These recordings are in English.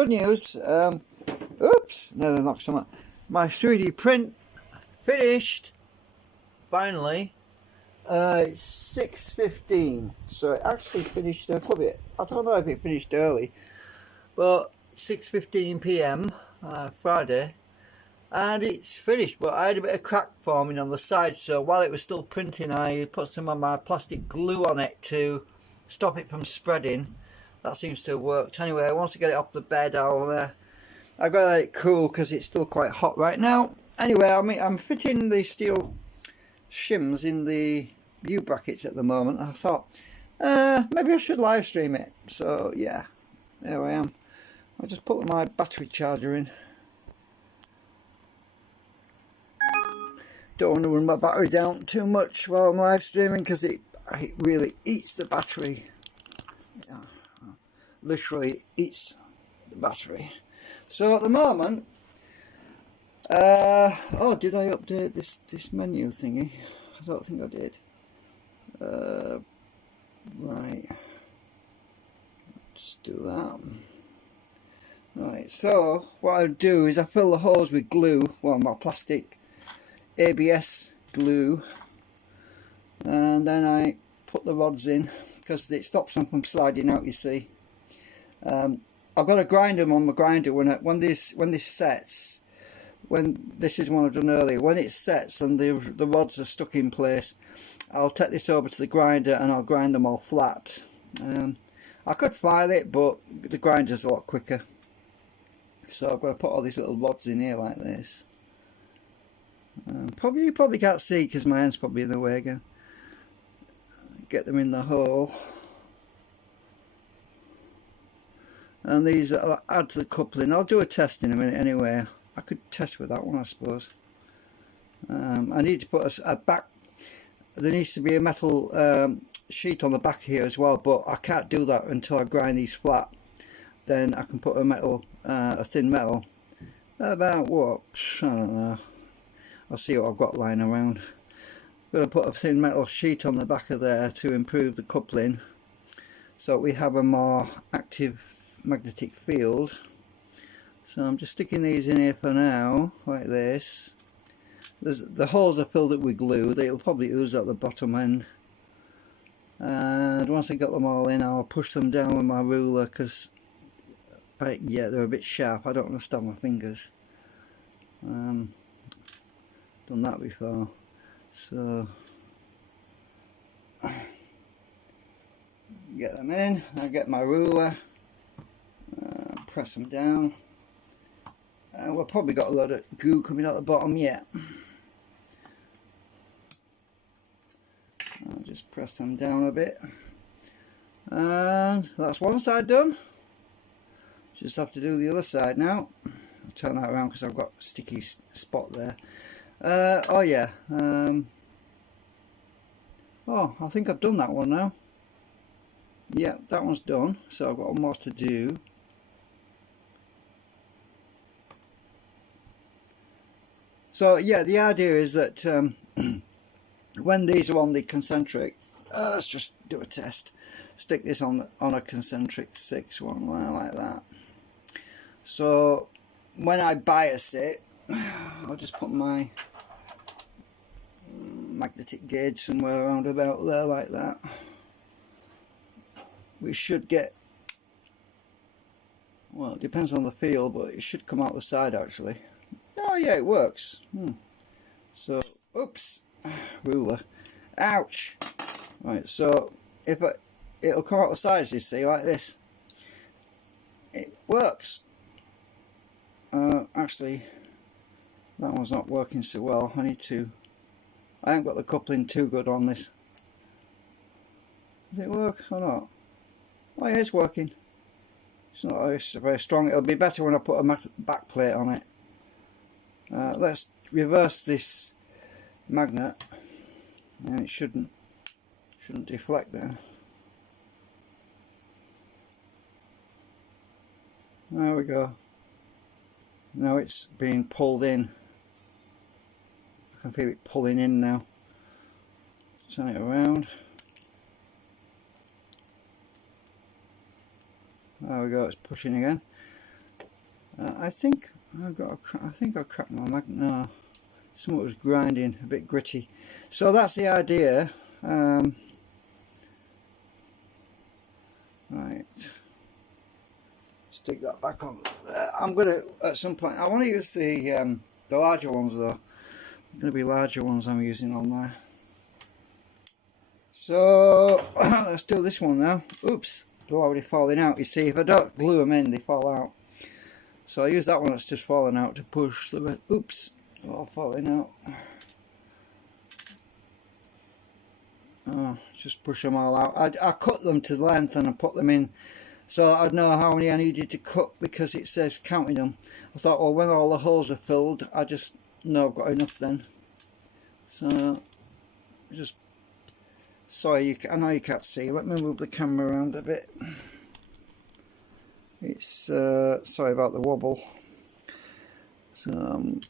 good news. Oops, nearly knocked some. My 3D print finished. Finally. It's 6:15, so it actually finished a little bit. I don't know if it finished early, but 6:15 p.m. Friday, and it's finished. But I had a bit of crack forming on the side, so while it was still printing, I put some of my plastic glue on it to stop it from spreading. That seems to have worked. Anyway, once I get it off the bed, I've got to let it cool because it's still quite hot right now. Anyway, I'm fitting the steel shims in the U brackets at the moment. I thought maybe I should live stream it. So yeah, there I am. I just put my battery charger in. Don't want to run my battery down too much while I'm live streaming because it really eats the battery. Yeah, literally eats the battery. So at the moment, oh, did I update this menu thingy? I don't think I did. Right, just do that. Right, so what I do is I fill the holes with glue, well, my plastic ABS glue, and then I put the rods in because it stops them from sliding out, you see. I've got to grind them on my grinder when this sets. This is one I've done earlier. When it sets and the rods are stuck in place, I'll take this over to the grinder and I'll grind them all flat. I could file it, but the grinder's a lot quicker. So I've got to put all these little rods in here like this. You probably can't see because my hand's probably in the way again. Get them in the hole. And these I'll add to the coupling. I'll do a test in a minute anyway. I could test with that one, I suppose. I need to put a back. There needs to be a metal sheet on the back here as well, but I can't do that until I grind these flat. Then I can put a thin metal. About what? I don't know. I'll see what I've got lying around. I'm going to put a thin metal sheet on the back of there to improve the coupling, so we have a more active magnetic field. So I'm just sticking these in here for now, like this. The holes are filled up with glue. They'll probably ooze at the bottom end. And once I got them all in, I'll push them down with my ruler because, yeah, they're a bit sharp. I don't understand my fingers. Done that before. So get them in. I get my ruler. Press them down. We've probably got a lot of goo coming out the bottom yet. I'll just press them down a bit, and that's one side done. Just have to do the other side now. I'll turn that around because I've got a sticky spot there. Oh yeah. Oh, I think I've done that one now. Yeah, that one's done. So I've got one more to do. So yeah, the idea is that when these are on the concentric, let's just do a test. Stick this on a concentric 6 one like that. So when I bias it, I'll just put my magnetic gauge somewhere around about there like that. We should get, well, it depends on the feel, but it should come out the side actually. Oh yeah, it works. So, oops, ruler, ouch. Right, so it'll come out the sides, you see, like this. It works. Actually, that one's not working so well. I haven't got the coupling too good on this. Does it work or not? Oh yeah, it's working. It's not very strong. It'll be better when I put a back plate on it. Let's reverse this magnet, and it shouldn't deflect then. There we go. Now it's being pulled in. I can feel it pulling in now. Turn it around. There we go, it's pushing again. I think I cracked my magnet. No, something was grinding, a bit gritty. So that's the idea. Right, stick that back on. I'm gonna at some point. I want to use the larger ones though. Going to be larger ones I'm using on there. So let's do this one now. Oops, they're already falling out. You see, if I don't glue them in, they fall out. So I use that one that's just falling out to push the. Oops, they're all falling out. Oh, just push them all out. I cut them to length and I put them in so I'd know how many I needed to cut, because it says counting them. I thought, well, when all the holes are filled, I just know I've got enough then. So just, sorry, I know you can't see. Let me move the camera around a bit. It's sorry about the wobble. So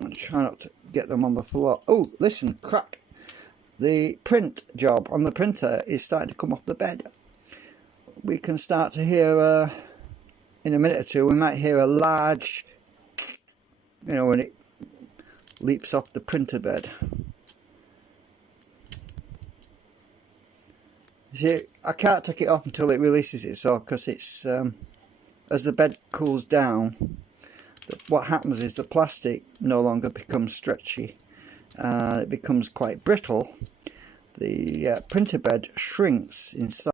I'll try not to get them on the floor. Oh, listen, crack! The print job on the printer is starting to come off the bed. We can start to hear, in a minute or two, we might hear a large, you know, when it leaps off the printer bed. See, I can't take it off until it releases itself, because it's, as the bed cools down, what happens is the plastic no longer becomes stretchy, it becomes quite brittle. The printer bed shrinks inside.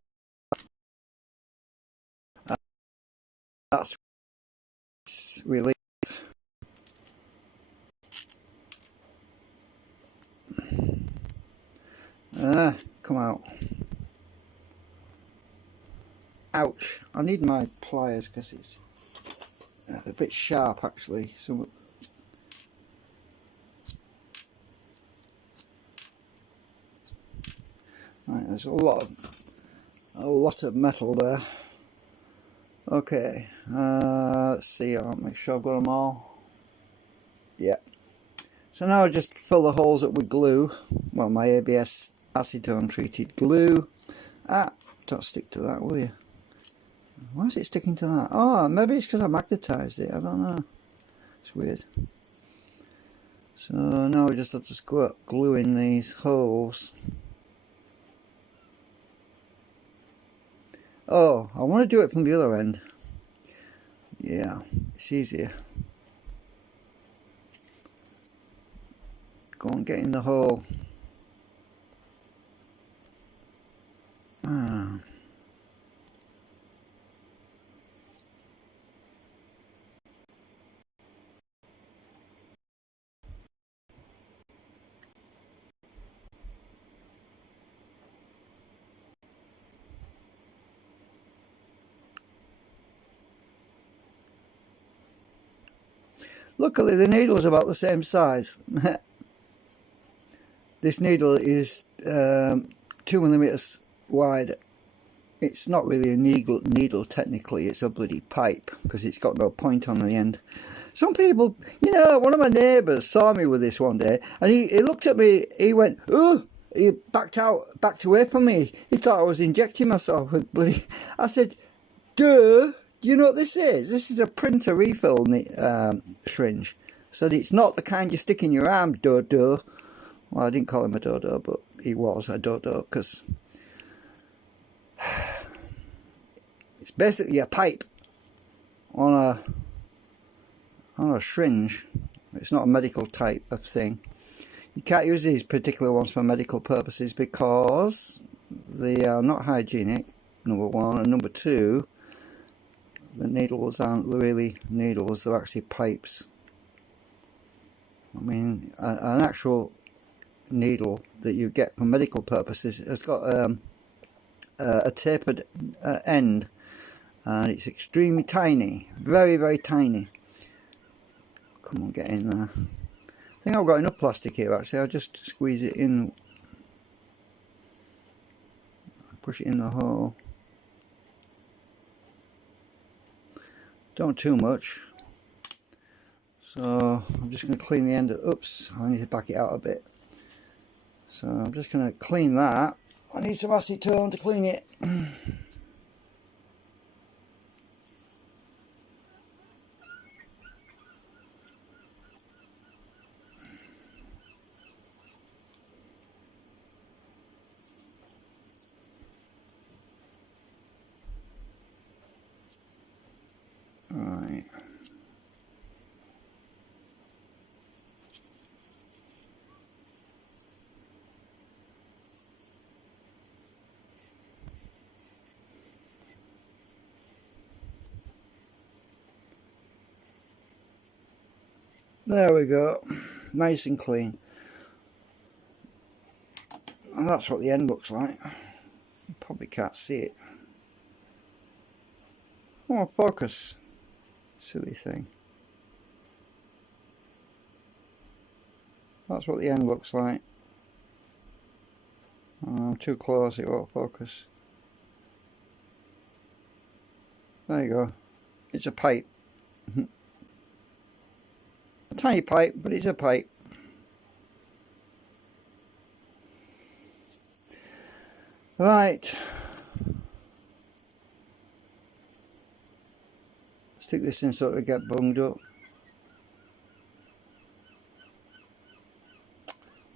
That's released. Come out. Ouch! I need my pliers because it's a bit sharp actually. So right, there's a lot of metal there. Okay, let's see. I'll make sure I've got them all. Yeah. So now I just fill the holes up with glue. Well, my ABS acetone treated glue. Don't stick to that, will you? Why is it sticking to that? Oh, maybe it's because I magnetized it. I don't know. It's weird. So now we just have to glue in these holes. Oh, I want to do it from the other end. Yeah, it's easier. Go and get in the hole. Luckily the needle is about the same size. This needle is 2mm wide. It's not really a needle technically, it's a bloody pipe, because it's got no point on the end. Some people, you know, one of my neighbours saw me with this one day, and he looked at me, he went, oh, he backed away from me. He thought I was injecting myself with bloody... I said, duh, do you know what this is? This is a printer refill syringe. So it's not the kind you stick in your arm, duh. Well, I didn't call him a dodo, but he was a dodo, because it's basically a pipe on a syringe. It's not a medical type of thing. You can't use these particular ones for medical purposes because they are not hygienic, number one, and number two, the needles aren't really needles, they're actually pipes. I mean, an actual needle that you get for medical purposes has got a tapered end, and it's extremely tiny, very tiny. Come on, get in there. I think I've got enough plastic here actually. I'll just squeeze it in, push it in the hole. Don't too much. So I'm just going to clean the end of, oops, I need to back it out a bit. So I'm just going to clean that. I need some acetone to clean it. Right. There we go, nice and clean. And that's what the end looks like. You probably can't see it. Oh, focus. Silly thing. That's what the end looks like. Oh, I'm too close, it won't focus. There you go. It's a pipe. A tiny pipe, but it's a pipe. Right. Stick this in so it get bunged up.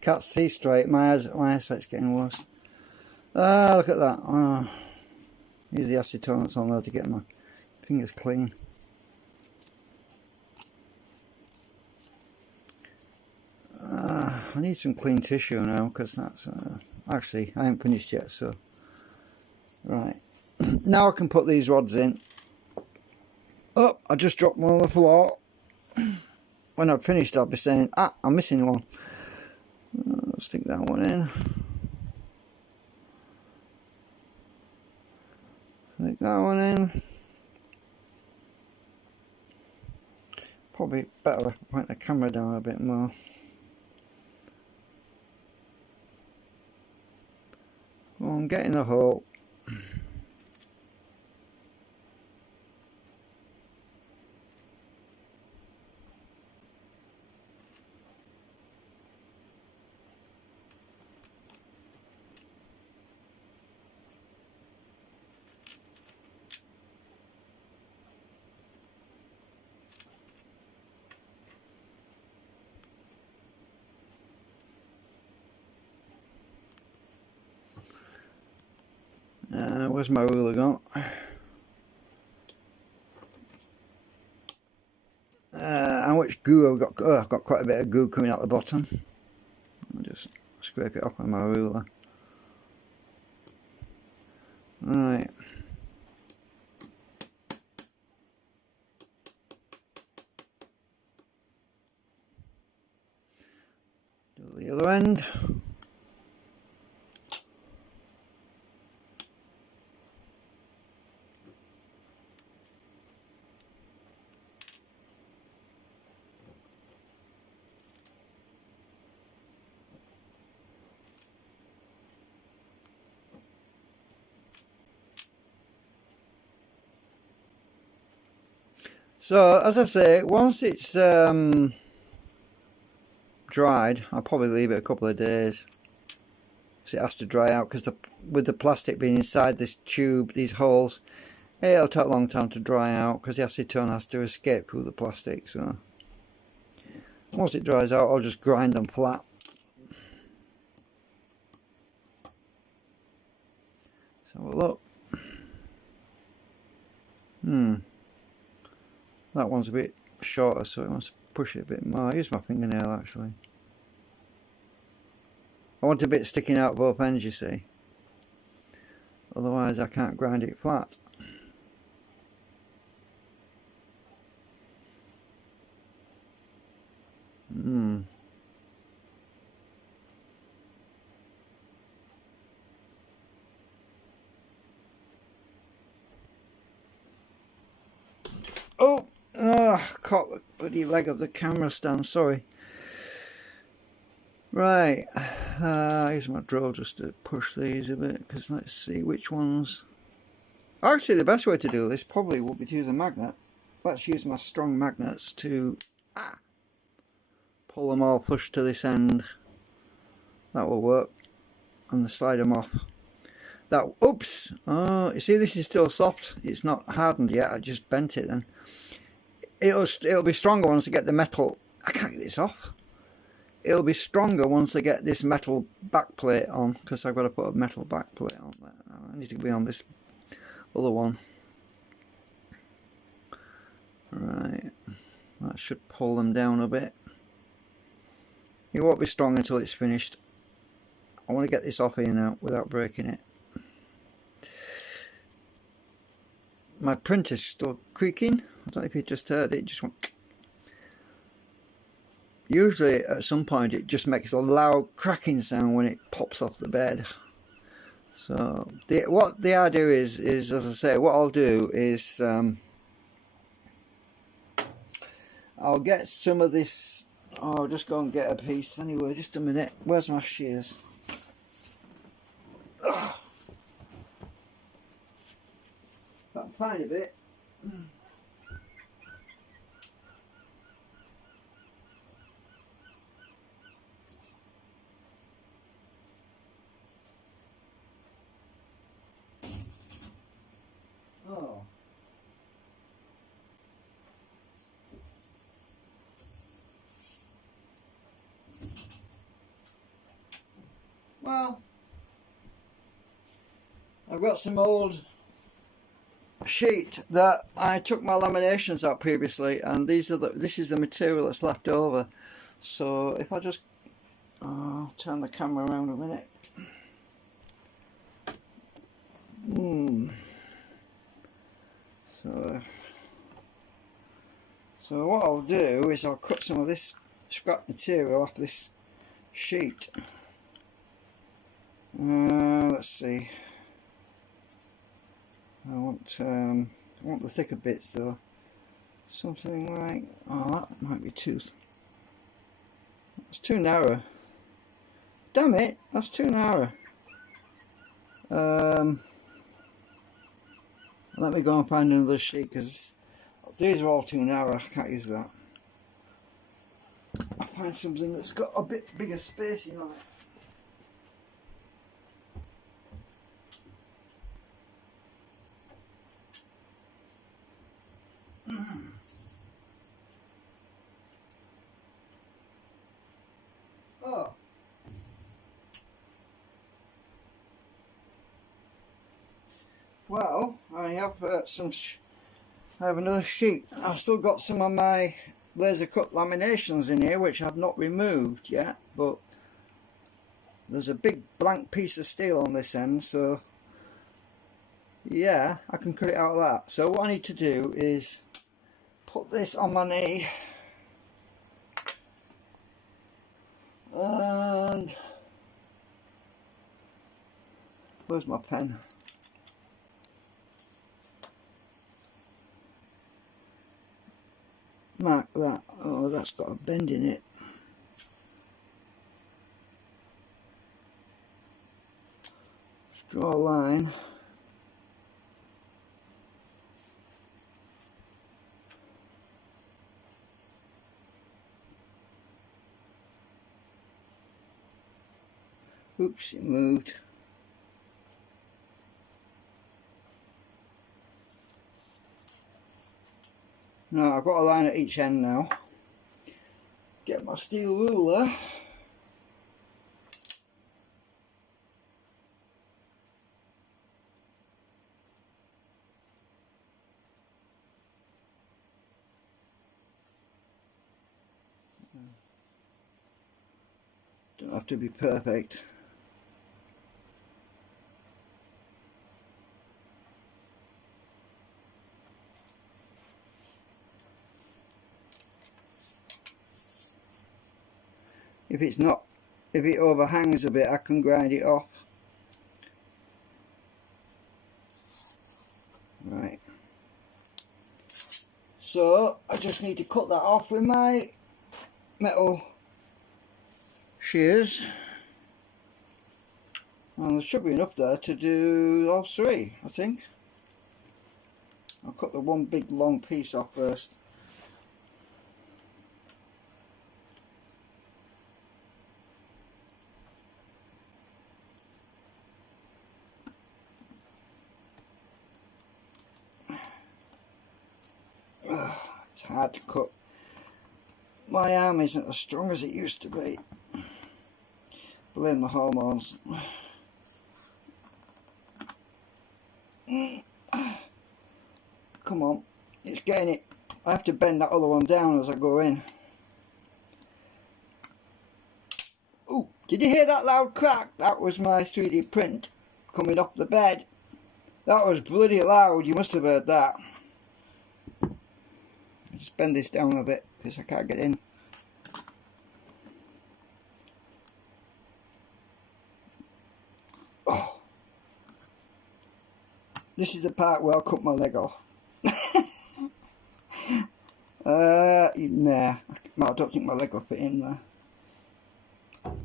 Can't see straight. My eyesight's getting worse. Ah, look at that. Ah, use the acetone that's on there to get my fingers clean. I need some clean tissue now because that's actually I haven't finished yet. So right now I can put these rods in. Oh, I just dropped one on the floor. When I've finished, I'll be saying, ah, I'm missing one. I'll stick that one in. Stick that one in. Probably better if I point the camera down a bit more. Well, I'm getting the hole. Where's my ruler gone? How much goo I've got? Oh, I've got quite a bit of goo coming out the bottom. I'll just scrape it off with my ruler. Right. Do the other end. So, as I say, once it's dried, I'll probably leave it a couple of days. So it has to dry out because with the plastic being inside this tube, these holes, it'll take a long time to dry out because the acetone has to escape through the plastic. So, once it dries out, I'll just grind them flat. So, look. That one's a bit shorter, so it wants to push it a bit more. I use my fingernail actually. I want a bit sticking out both ends, you see. Otherwise I can't grind it flat. Oh! Caught the bloody leg of the camera stand, sorry. Right, I use my drill just to push these a bit, because let's see which ones. Actually, the best way to do this probably would be to use a magnet. Let's use my strong magnets to Pull them all flush to this end. That will work. And slide them off. That, oops! Oh, you see, this is still soft. It's not hardened yet. I just bent it then. It'll be stronger once I get the metal. I can't get this off. It'll be stronger once I get this metal back plate on, because I've got to put a metal back plate on there. I need to be on this other one. Right, that should pull them down a bit. It won't be strong until it's finished. I want to get this off here now without breaking it. My printer's still creaking. I don't know if you just heard it. It just went. Usually at some point it just makes a loud cracking sound when it pops off the bed. So what the idea is as I say, what I'll do is I'll get some of this. Oh, I'll just go and get a piece anyway. Just a minute. Where's my shears? Ugh. That tiny bit. Oh. Well, I've got some old sheet that I took my laminations out previously, and this is the material that's left over. So if I just turn the camera around a minute. So what I'll do is I'll cut some of this scrap material off this sheet. Let's see. I want the thicker bits though. Something like, oh, that might be too. It's too narrow. Damn it, that's too narrow. Let me go and find another sheet, because these are all too narrow. I can't use that. I'll find something that's got a bit bigger spacing on it. Oh. Well, I have I have another sheet. I've still got some of my laser cut laminations in here which I've not removed yet, but there's a big blank piece of steel on this end, so yeah, I can cut it out of that. So what I need to do is put this on my knee and where's my pen? Mark that. Oh, that's got a bend in it. Just draw a line. Oops, it moved. Now I've got a line at each end now. Get my steel ruler. Don't have to be perfect. If it overhangs a bit, I can grind it off. Right. So I just need to cut that off with my metal shears. And there should be enough there to do all three, I think. I'll cut the one big long piece off first. It's hard to cut. My arm isn't as strong as it used to be. Blame the hormones. Come on, it's getting it. I have to bend that other one down as I go in. Oh, did you hear that loud crack? That was my 3D print coming off the bed. That was bloody loud, you must have heard that. Just bend this down a bit because I can't get in. Oh. This is the part where I'll cut my leg off. Nah, I don't think my leg will fit in there.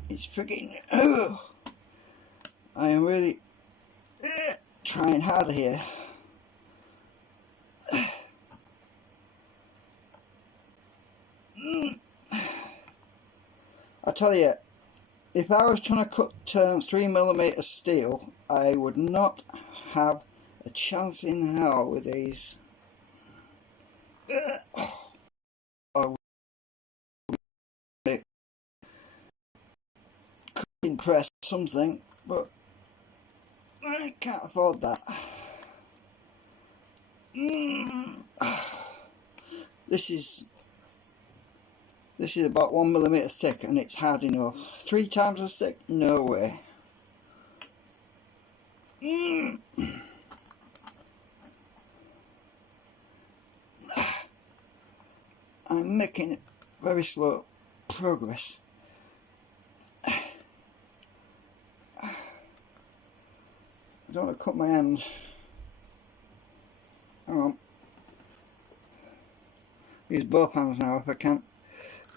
It's frigging... I am really trying harder here. I tell you, if I was trying to cut 3mm steel, I would not have a chance in hell with these. I would press something, but I can't afford that. This is about 1mm thick, and it's hard enough. 3 times as thick? No way. I'm making very slow progress. I don't want to cut my hand. Hang on. Use both hands now if I can.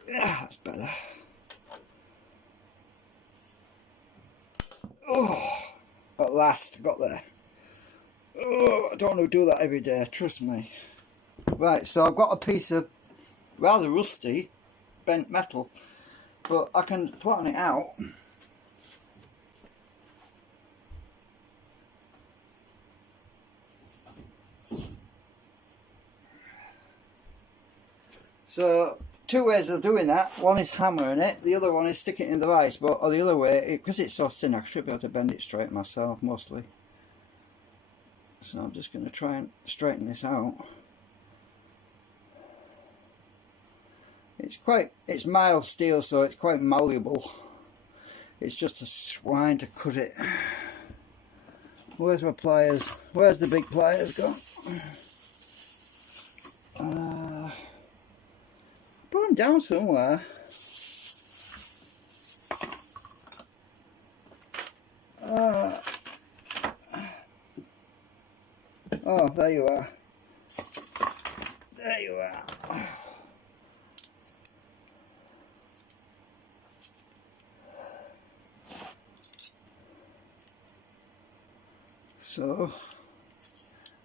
That's better. Oh, at last, I got there. Oh, I don't want to do that every day, trust me. Right, so I've got a piece of rather rusty bent metal, but I can flatten it out. So 2 ways of doing that. One is hammering it, the other one is sticking it in the vise, but or the other way, because it's so thin, I should be able to bend it straight myself mostly. So I'm just going to try and straighten this out. It's mild steel, so it's quite malleable. It's just a swine to cut it. Where's my pliers? Where's the big pliers gone? Put them down somewhere. Oh, there you are. There you are. So,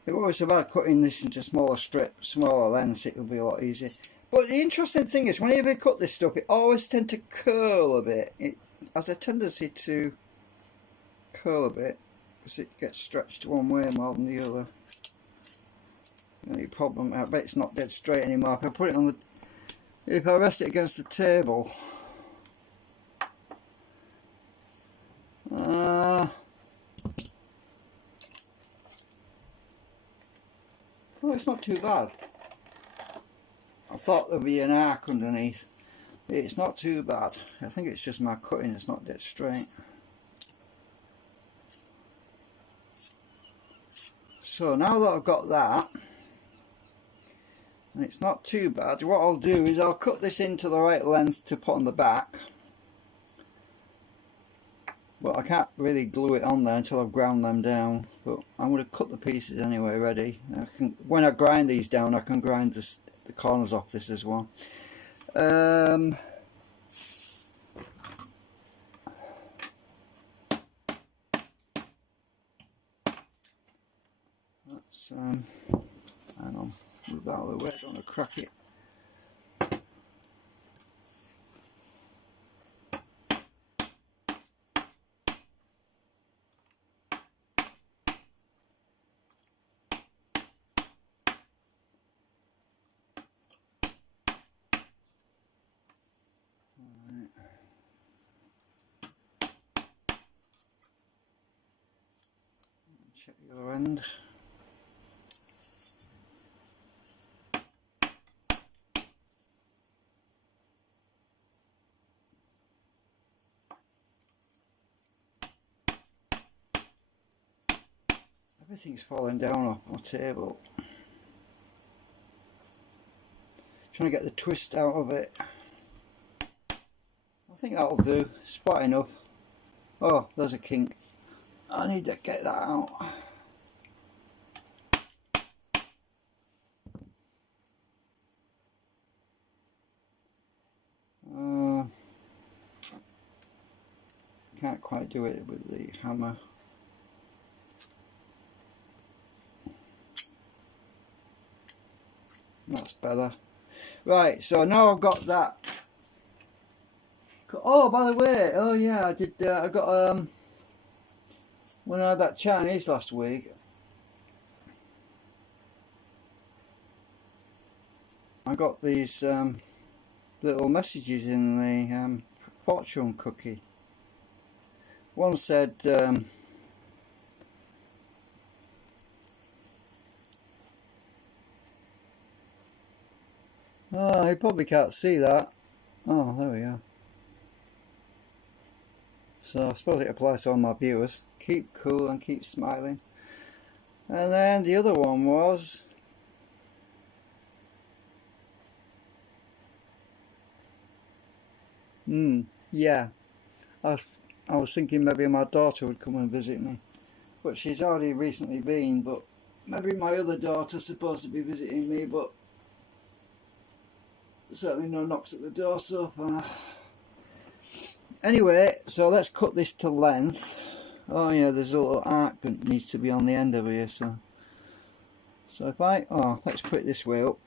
if it was about cutting this into smaller strips, smaller lengths, it will be a lot easier. But the interesting thing is, whenever you cut this stuff, it always tends to curl a bit. It has a tendency to curl a bit because it gets stretched one way more than the other. The only problem, I bet it's not dead straight anymore. If I put it on the, if I rest it against the table, oh, it's not too bad. I thought there'd be an arc underneath. It's not too bad. I think it's just my cutting is not dead straight. So now that I've got that, and it's not too bad, what I'll do is I'll cut this into the right length to put on the back. But I can't really glue it on there until I've ground them down. But I'm going to cut the pieces anyway ready. When I grind these down, I can grind the corners off this as well. Let's, hang on, move that out of the way, I don't want to crack it. end. Everything's falling down off my table. Trying to get the twist out of it. I think that'll do. It's quite enough. Oh, there's a kink. I need to get that out. Can't quite do it with the hammer. That's better. Right, so now I've got that. Oh, by the way, oh yeah, I did. I got when I had that Chinese last week, I got these little messages in the fortune cookie. One said, oh, you probably can't see that. Oh, there we go. So I suppose it applies to all my viewers. Keep cool and keep smiling. And then the other one was, yeah, I was thinking maybe my daughter would come and visit me, but she's already recently been, but maybe my other daughter's supposed to be visiting me, but certainly no knocks at the door so far. Anyway, so let's cut this to length. Oh yeah, there's a little arc that needs to be on the end of here, so if I, let's put it this way up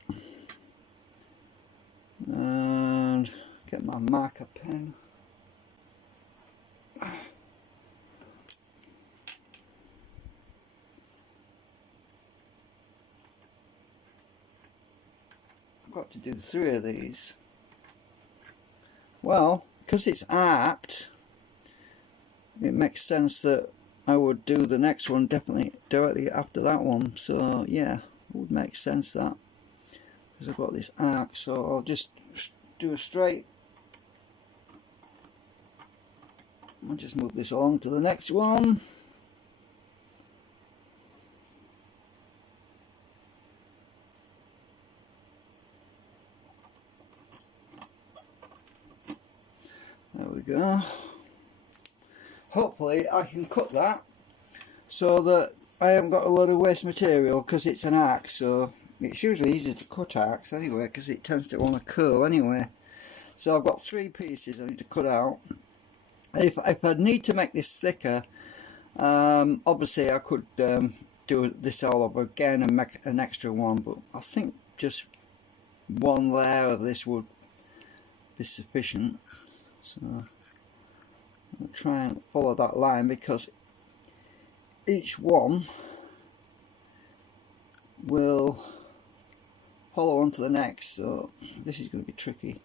and get my marker pen. I've got to do 3 of these. Well, because it's arced, it makes sense that I would do the next one definitely directly after that one. So yeah, it would make sense that, because I've got this arc. So I'll just do a straight. I'll just move this along to the next one. There we go. Hopefully I can cut that so that I haven't got a lot of waste material, because it's an arc, so it's usually easy to cut arcs anyway, because it tends to want to curl anyway. So I've got 3 pieces I need to cut out. If I need to make this thicker, obviously I could do this all over again and make an extra one, but I think just 1 layer of this would be sufficient. So I'll try and follow that line, because each one will follow on to the next, so this is going to be tricky.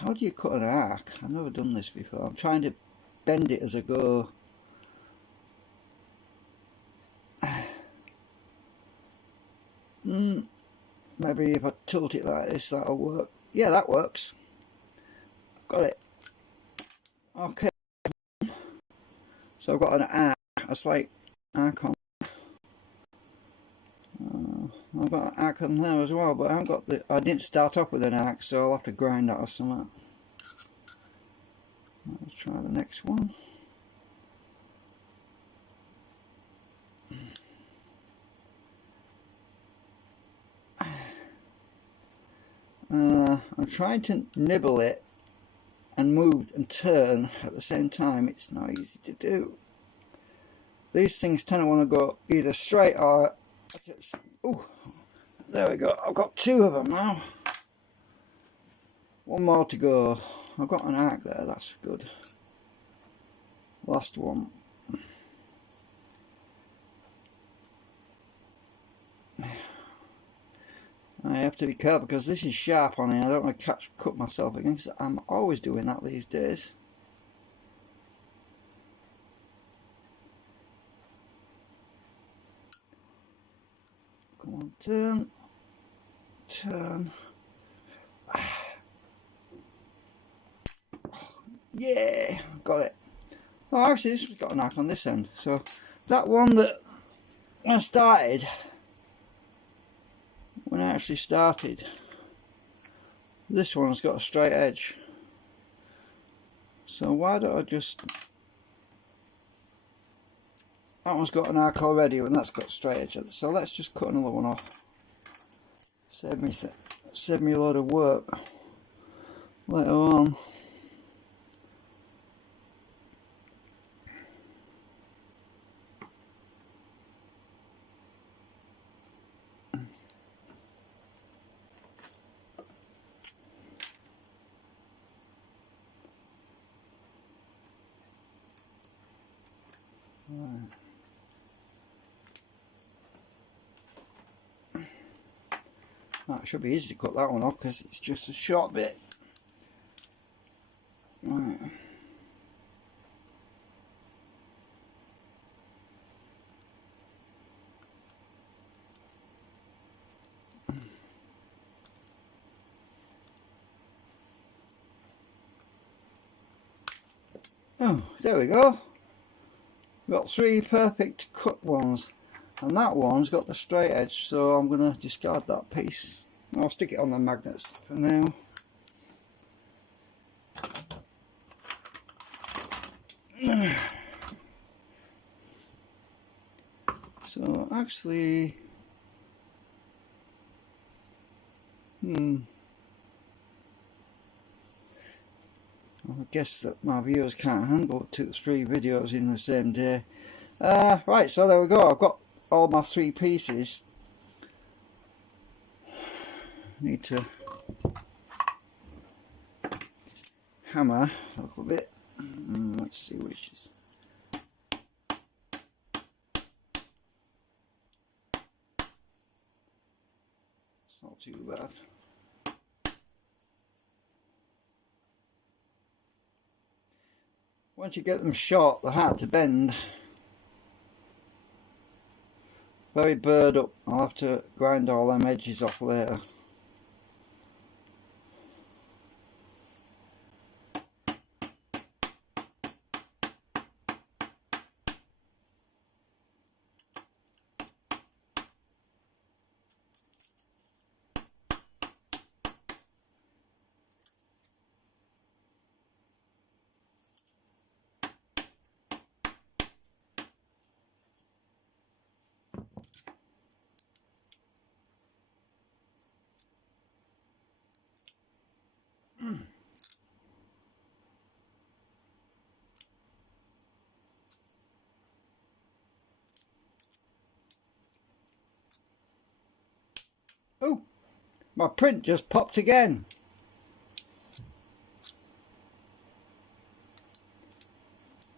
How do you cut an arc? I've never done this before. I'm trying to bend it as I go. Maybe if I tilt it like this, that'll work. Yeah, that works. Got it. Okay. So I've got an arc, a slight arc on. I've got an arc on there as well, but I haven't got the. I didn't start off with an arc, so I'll have to grind that or something. Let's try the next one. I'm trying to nibble it and move and turn at the same time. It's not easy to do. These things tend to want to go either straight or just, ooh, there we go. I've got 2 of them now. 1 more to go. I've got an arc there, that's good. Last one. I have to be careful because this is sharp on it. I don't want to cut myself again, because I'm always doing that these days. turn. Yeah, got it. Oh, actually this has got an arc on this end, so that one that when I started, when I actually started, this one's got a straight edge. So why don't I just, that one's got an arc already and that's got a straight edge. So let's just cut another one off. Save me a lot of work later on. Right, it should be easy to cut that one off because it's just a short bit. Right. Oh, there we go. We've got 3 perfect cut ones, and that one's got the straight edge, so I'm going to discard that piece. I'll stick it on the magnets for now. So actually, I guess that my viewers can't handle 2-3 videos in the same day. Right, so there we go. I've got all my 3 pieces. Need to hammer a little bit. Let's see which is. It's not too bad. Once you get them short, they're hard to bend. Very burred up. I'll have to grind all them edges off later. Oh, my print just popped again.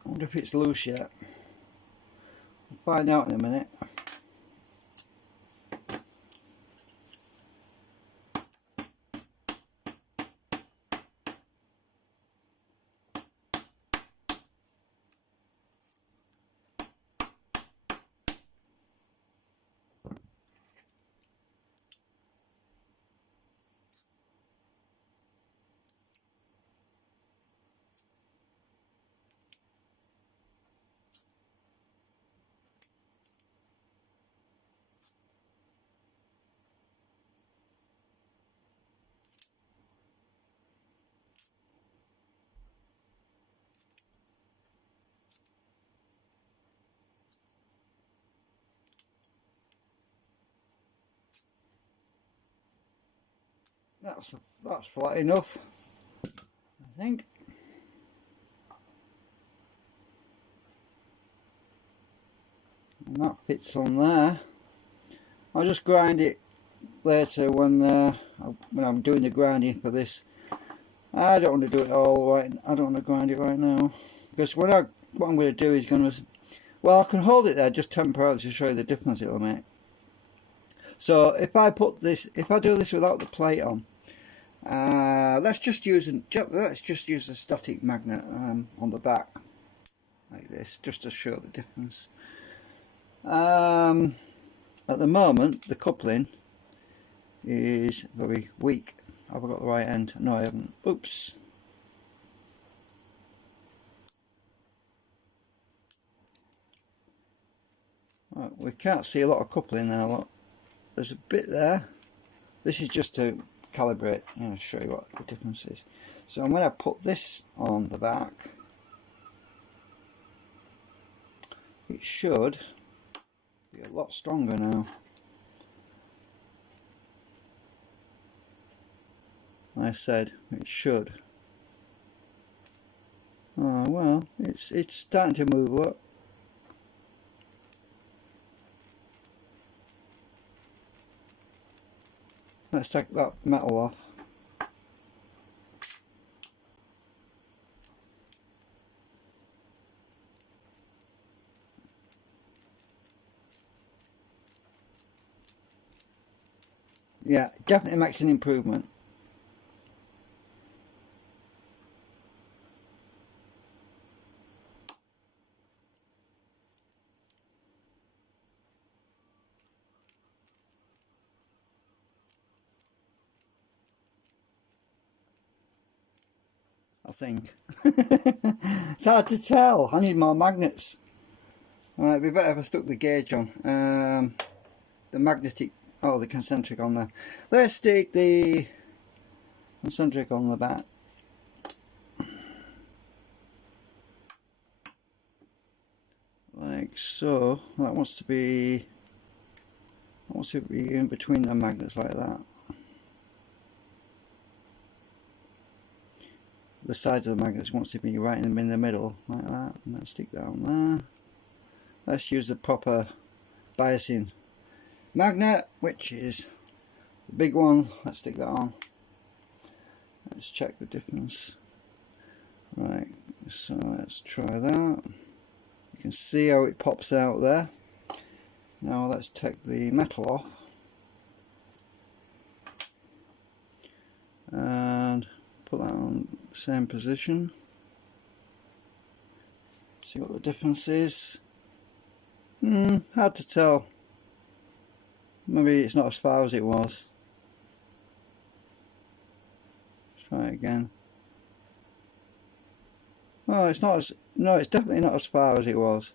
I wonder if it's loose yet. We'll find out in a minute. That's flat enough, I think. And that fits on there. I'll just grind it later when I'm doing the grinding for this. I don't want to do it all right. I don't want to grind it right now because what I'm going to do is well, I can hold it there just temporarily to show you the difference it'll make. So if I do this without the plate on, let's just use a static magnet on the back like this, just to show the difference. at the moment the coupling is very weak. Have I got the right end? No, I haven't. Oops. Right, we can't see a lot of coupling there. Look, there's a bit there. This is just to calibrate, show you what the difference is. So I'm going to put this on the back. It should be a lot stronger now. I said it should. Oh well, it's starting to move. Look. Let's take that metal off. Yeah, definitely makes an improvement. I think. It's hard to tell. I need more magnets. Alright, it'd be better if I stuck the gauge on. The magnetic, the concentric on there. Let's stick the concentric on the back. Like so. That wants to be in between the magnets like that. The sides of the magnets wants to be right in the middle like that, and let's stick that on there. Let's use the proper biasing magnet, which is the big one. Let's stick that on. Let's check the difference. Right, so let's try that. You can see how it pops out there. Now let's take the metal off and put that on the same position. See what the difference is. Hard to tell. Maybe it's not as far as it was. Let's try it again. Oh, it's not as, no, it's definitely not as far as it was.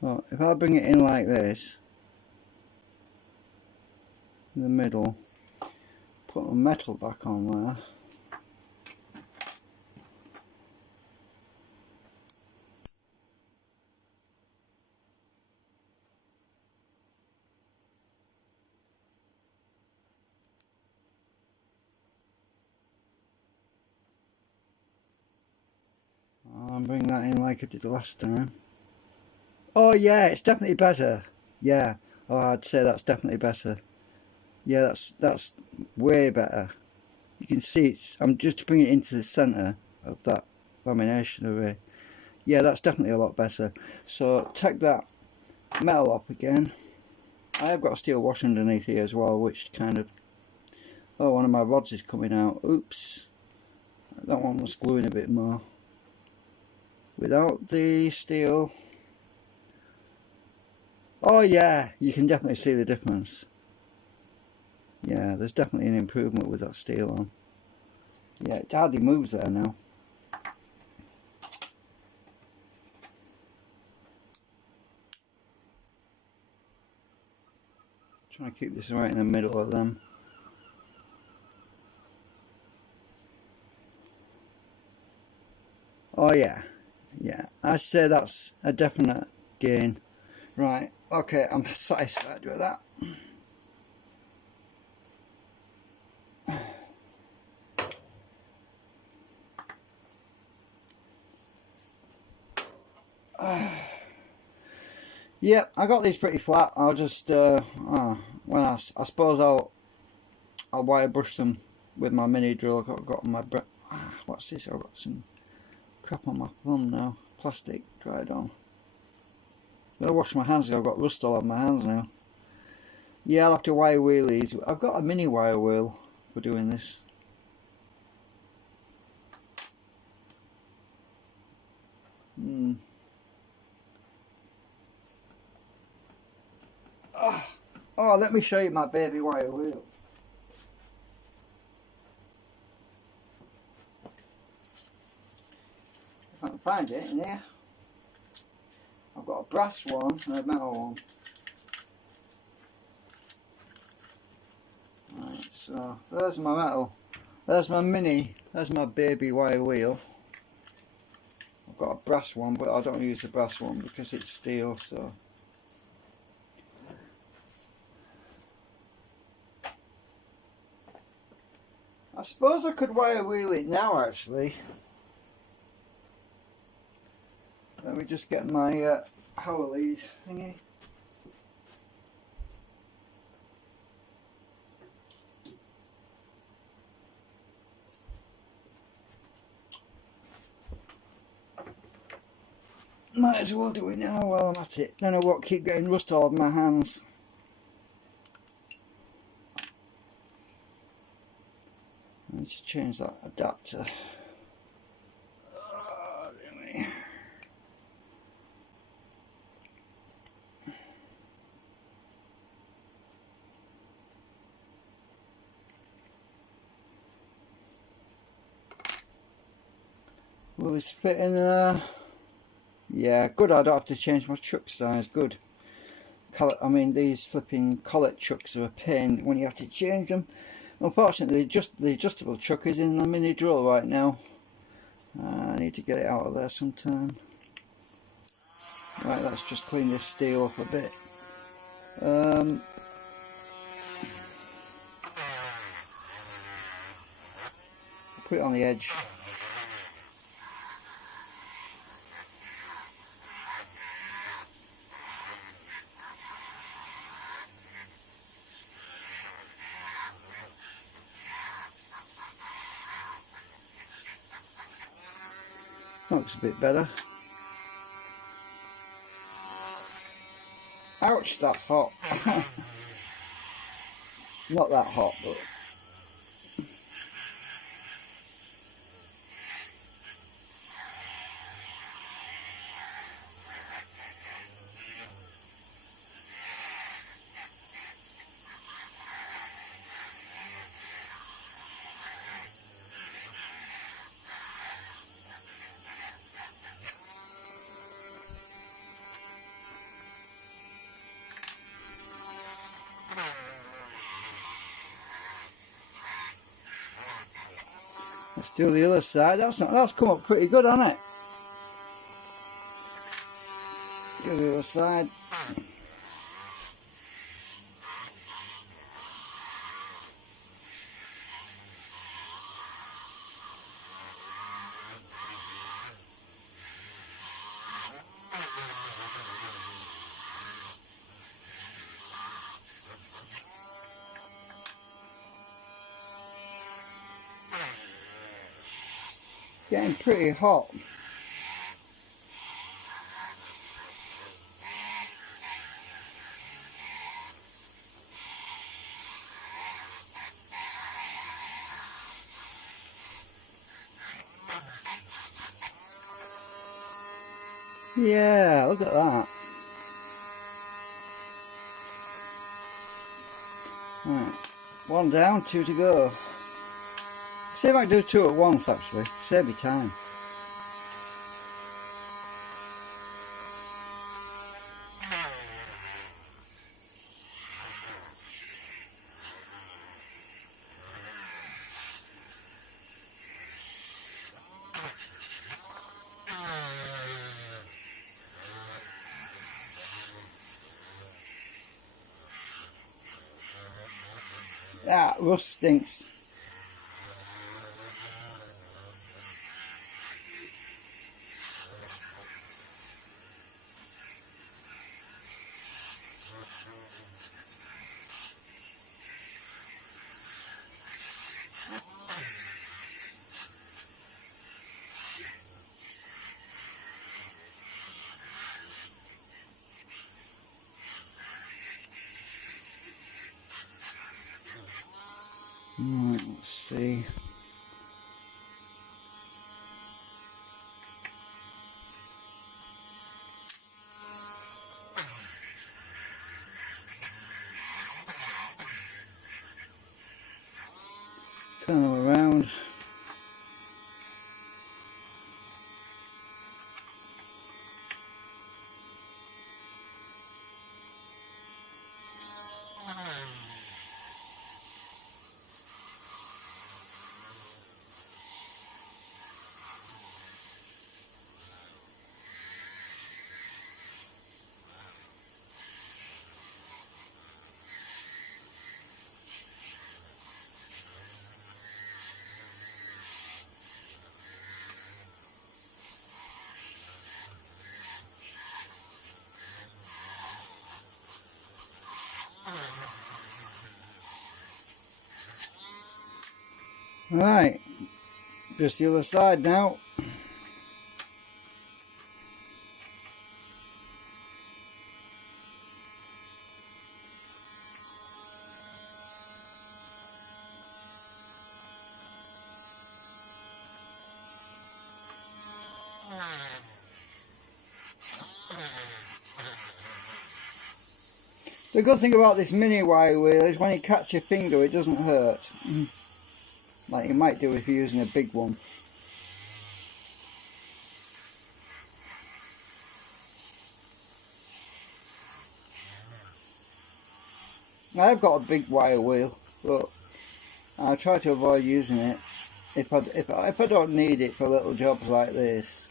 Well, if I bring it in like this, in the middle, put the metal back on there. And bring that in like I did last time. Oh yeah, it's definitely better. Yeah, oh, I'd say that's definitely better. Yeah, that's way better. You can see I'm just bringing it into the centre of that lamination array. Yeah, that's definitely a lot better. So take that metal off again. I have got a steel wash underneath here as well, which kind of, one of my rods is coming out. Oops, that one was gluing a bit more. Without the steel, oh yeah, you can definitely see the difference. Yeah, there's definitely an improvement with that steel on. Yeah, it hardly moves there now. Try to keep this right in the middle of them. Oh yeah, yeah, I'd say that's a definite gain. Right, okay, I'm satisfied with that. Yeah, I got these pretty flat. I'll just well, I suppose I'll wire brush them with my mini drill. I've got my what's this? I've got some crap on my thumb now. Plastic dried on. I'm gonna wash my hands. I've got rust all on my hands now. Yeah, I'll have to wire wheel these. I've got a mini wire wheel for doing this. Oh, let me show you my baby wire wheel. If I can find it in here. I've got a brass one and a metal one. Right, so there's my metal. There's my mini. There's my baby wire wheel. I've got a brass one, but I don't use the brass one because it's steel, so. I suppose I could wire wheel it now, actually. Let me just get my power lead thingy. Might as well do it now while I'm at it. Then I won't keep getting rust all over my hands. I need to change that adapter. Will this fit in there? Yeah, good. I don't have to change my chuck size. Good. I mean, these flipping collet chucks are a pain when you have to change them. Unfortunately, just the adjustable chuck is in the mini drill right now. I need to get it out of there sometime. Right, let's just clean this steel up a bit. Put it on the edge. Looks a bit better. Ouch, that's hot. Not that hot, but let's do the other side. That's come up pretty good, hasn't it? Do the other side. Getting pretty hot. Yeah, look at that. Right. One down, two to go. See if I can do two at once, actually. Save me time. Ah, rust stinks. Right, let's see. around. Right, just the other side now. The good thing about this mini wire wheel is when you catch your finger it doesn't hurt, like you might do if you're using a big one. I've got a big wire wheel, but I try to avoid using it if I don't need it for little jobs like this.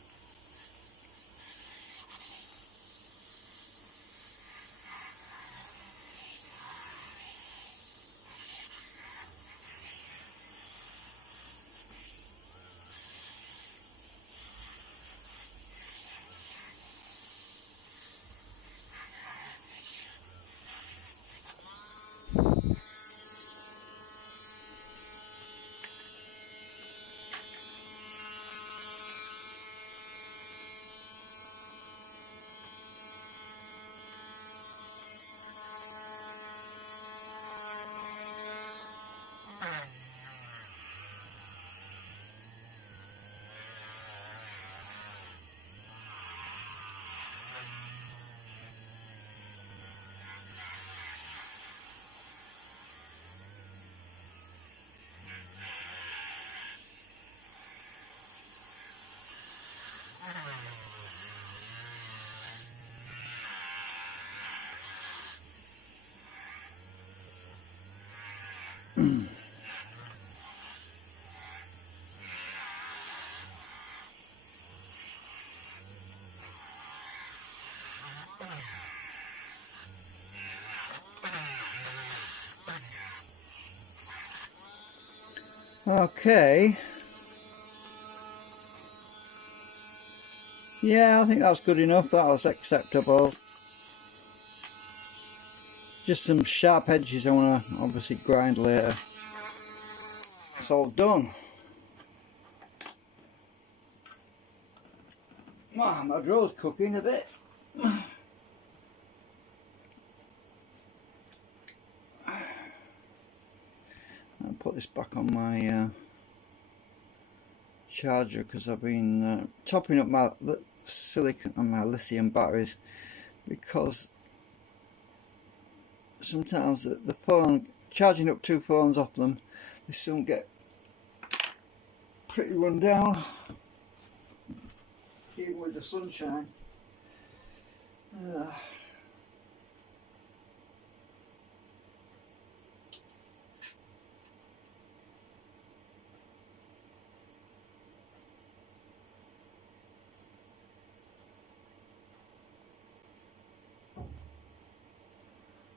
Okay. Yeah, I think that's good enough. That was acceptable. Just some sharp edges I want to obviously grind later. It's all done. Wow, my drill's cooking a bit. I'll put this back on my charger because I've been topping up my silicon and my lithium batteries, because sometimes the phone, charging up 2 phones off them, they soon get pretty run down, even with the sunshine.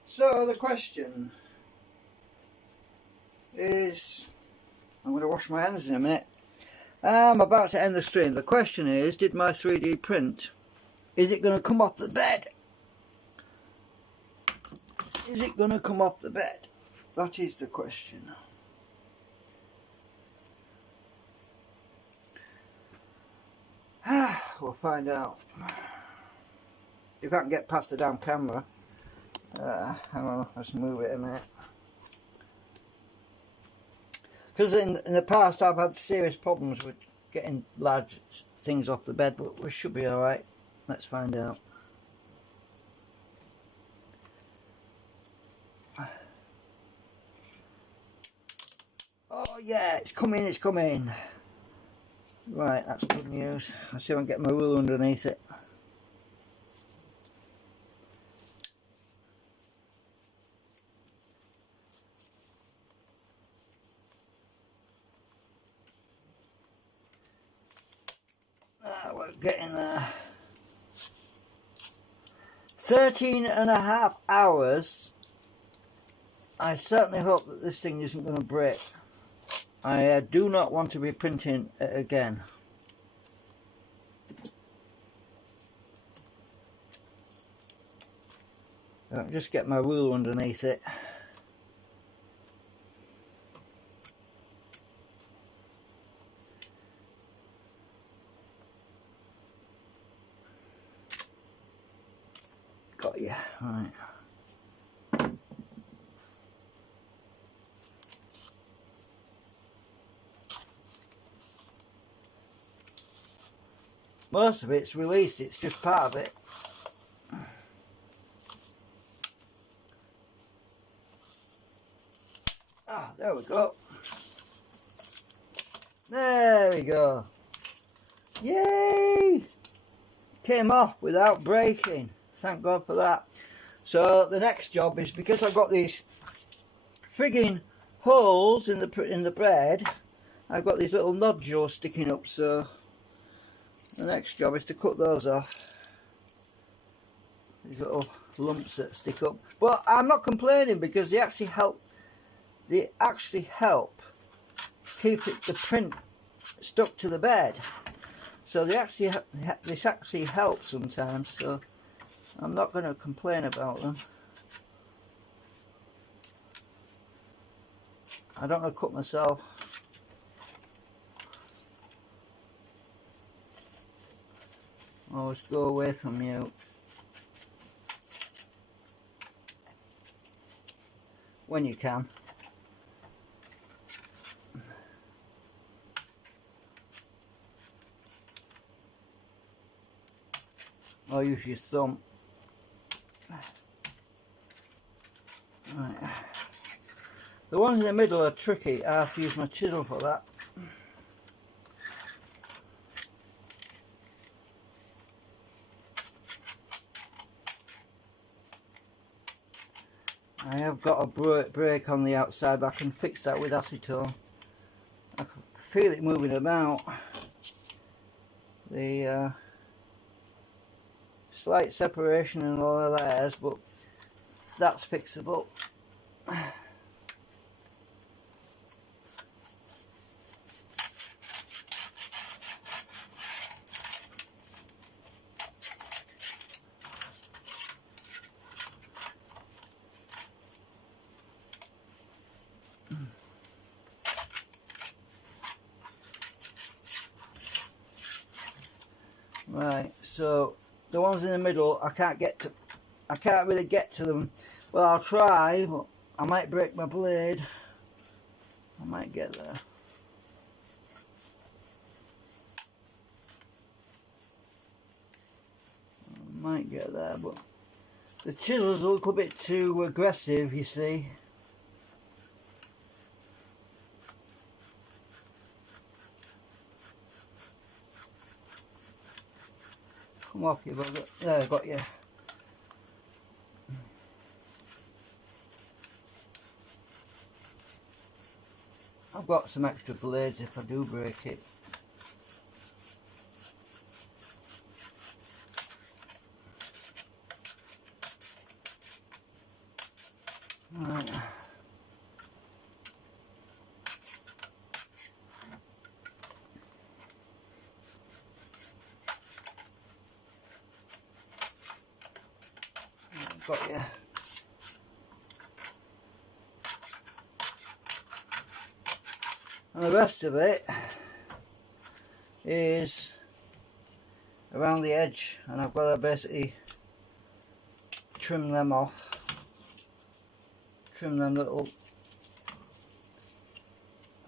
So the question is, I'm going to wash my hands in a minute. I'm about to end the stream. The question is, did my 3D print, is it going to come off the bed? Is it going to come off the bed? That is the question. We'll find out. If I can get past the damn camera. Hang on, let's move it a minute. Because in the past I've had serious problems with getting large things off the bed, but we should be alright. Let's find out. Oh yeah, it's coming, it's coming. Right, that's good news. I'll see if I can get my ruler underneath it. We're getting there. 13.5 hours. I certainly hope that this thing isn't going to break. I do not want to be printing it again. I'll just get my ruler underneath it. Got you, right. Most of it's released, it's just part of it. Ah, there we go. There we go. Yay! Came off without breaking. Thank God for that. So the next job is, because I've got these frigging holes in the bread, I've got these little nodules sticking up, so the next job is to cut those off. These little lumps that stick up. But I'm not complaining, because they actually help. They actually help keep the print stuck to the bed. So they actually this actually helps sometimes. So I'm not going to complain about them. I don't want to cut myself. Always go away from you. When you can. Or use your thumb. Right. The ones in the middle are tricky. I have to use my chisel for that. I have got a break on the outside, but I can fix that with acetone. I can feel it moving about. The slight separation in all the layers, but that's fixable. Right, so the ones in the middle, I can't really get to them. Well, I'll try, but I might break my blade. I might get there. I might get there, but the chisel's a little bit too aggressive, you see. Come off, you bugger. There, I got you. I've got some extra blades if I do break it. Right. Got you. And the rest of it is around the edge, and I've got to basically trim them off, trim them little,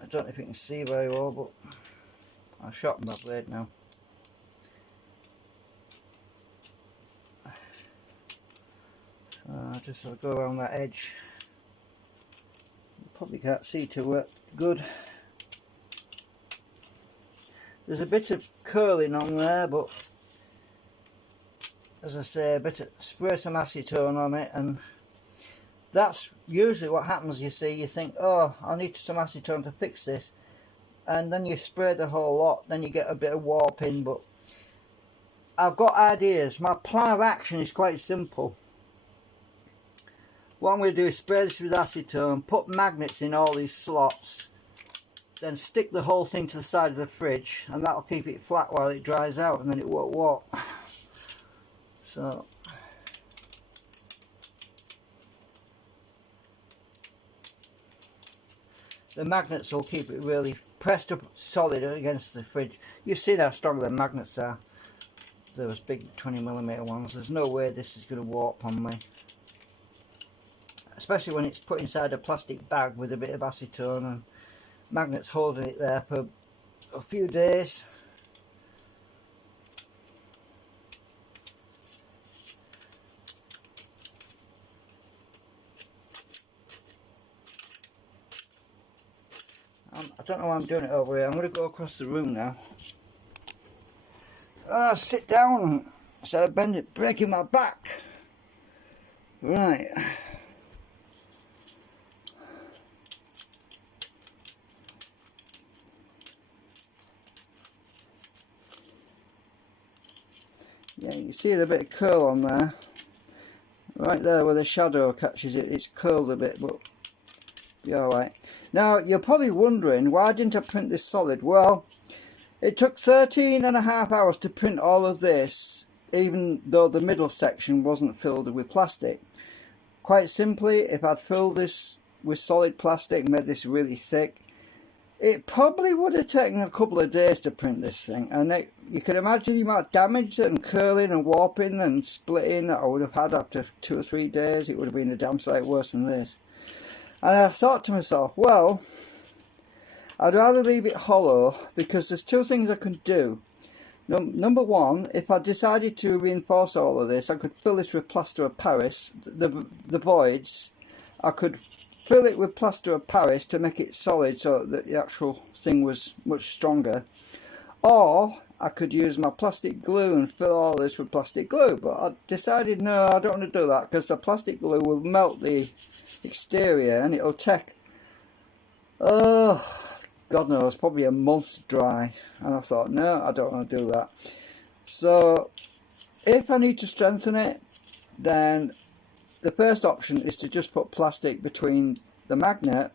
I don't know if you can see very well, but I'll sharpen my blade now. So I'll just go around that edge. You probably can't see too good. There's a bit of curling on there, but as I say, spray some acetone on it, and that's usually what happens. You see, you think, oh, I need some acetone to fix this, and then you spray the whole lot, then you get a bit of warping. But I've got ideas. My plan of action is quite simple. What I'm going to do is spray this with acetone, put magnets in all these slots, then stick the whole thing to the side of the fridge, and that'll keep it flat while it dries out, and then it won't warp. So the magnets will keep it really pressed up solid against the fridge. You've seen how strong the magnets are. Those big 20mm ones. There's no way this is going to warp on me. Especially when it's put inside a plastic bag with a bit of acetone and magnets holding it there for a few days. I don't know why I'm doing it over here. I'm going to go across the room now. Sit down instead of breaking my back. Right. Yeah, you see the bit of curl on there. Right there where the shadow catches it, it's curled a bit, but be alright. Now, you're probably wondering, why didn't I print this solid? Well, it took 13.5 hours to print all of this, even though the middle section wasn't filled with plastic. Quite simply, if I'd filled this with solid plastic, made this really thick, it probably would have taken a couple of days to print this thing. And you can imagine the amount of damage and curling and warping and splitting that I would have had after 2 or 3 days. It would have been a damn sight worse than this. And I thought to myself, well, I'd rather leave it hollow, because there's 2 things I could do. Number one, if I decided to reinforce all of this, I could fill this with plaster of Paris. The voids, I could fill it with plaster of Paris to make it solid so that the actual thing was much stronger. Or I could use my plastic glue and fill all this with plastic glue. But I decided, no, I don't want to do that, because the plastic glue will melt the exterior and it'll take, oh, God knows, probably a month dry. And I thought, no, I don't want to do that. So if I need to strengthen it, then the first option is to just put plastic between the magnet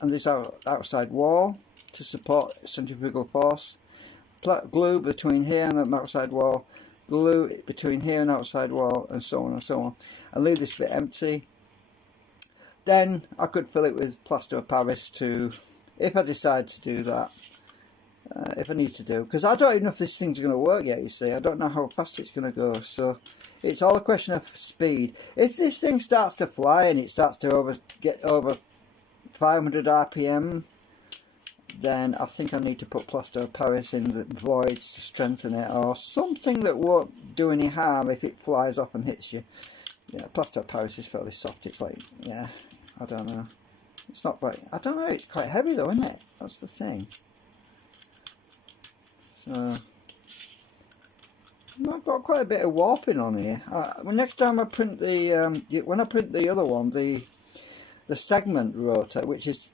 and this outside wall to support centrifugal force. Glue between here and the outside wall, glue between here and outside wall, and so on and so on. And leave this bit empty. Then I could fill it with plaster of Paris to, if I decide to do that, if I need to do, because I don't even know if this thing's going to work yet, you see. I don't know how fast it's going to go, so it's all a question of speed. If this thing starts to fly and it starts to get over 500 RPM, then I think I need to put plaster of Paris in the voids to strengthen it, or something that won't do any harm if it flies off and hits you. Yeah, plaster of Paris is fairly soft. It's like, yeah, I don't know. It's not quite, I don't know, it's quite heavy though, isn't it? That's the thing. So I've got quite a bit of warping on here. Next time I print when I print the other one, the segment rotor, which is,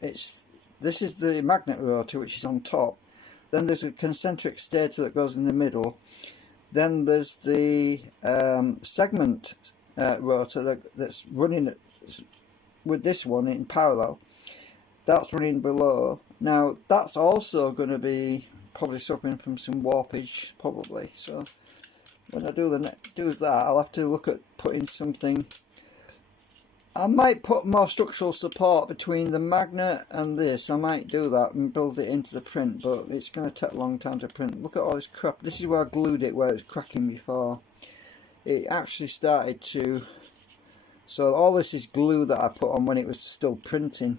this is the magnet rotor, which is on top. Then there's a concentric stator that goes in the middle. Then there's the segment rotor that's running with this one in parallel. That's running below. Now that's also going to be probably suffering from some warpage, probably. So when I do that, I'll have to look at putting something. I might put more structural support between the magnet and this. I might do that and build it into the print, but it's going to take a long time to print. Look at all this crap. This is where I glued it, where it was cracking before. It actually started to, so all this is glue that I put on when it was still printing.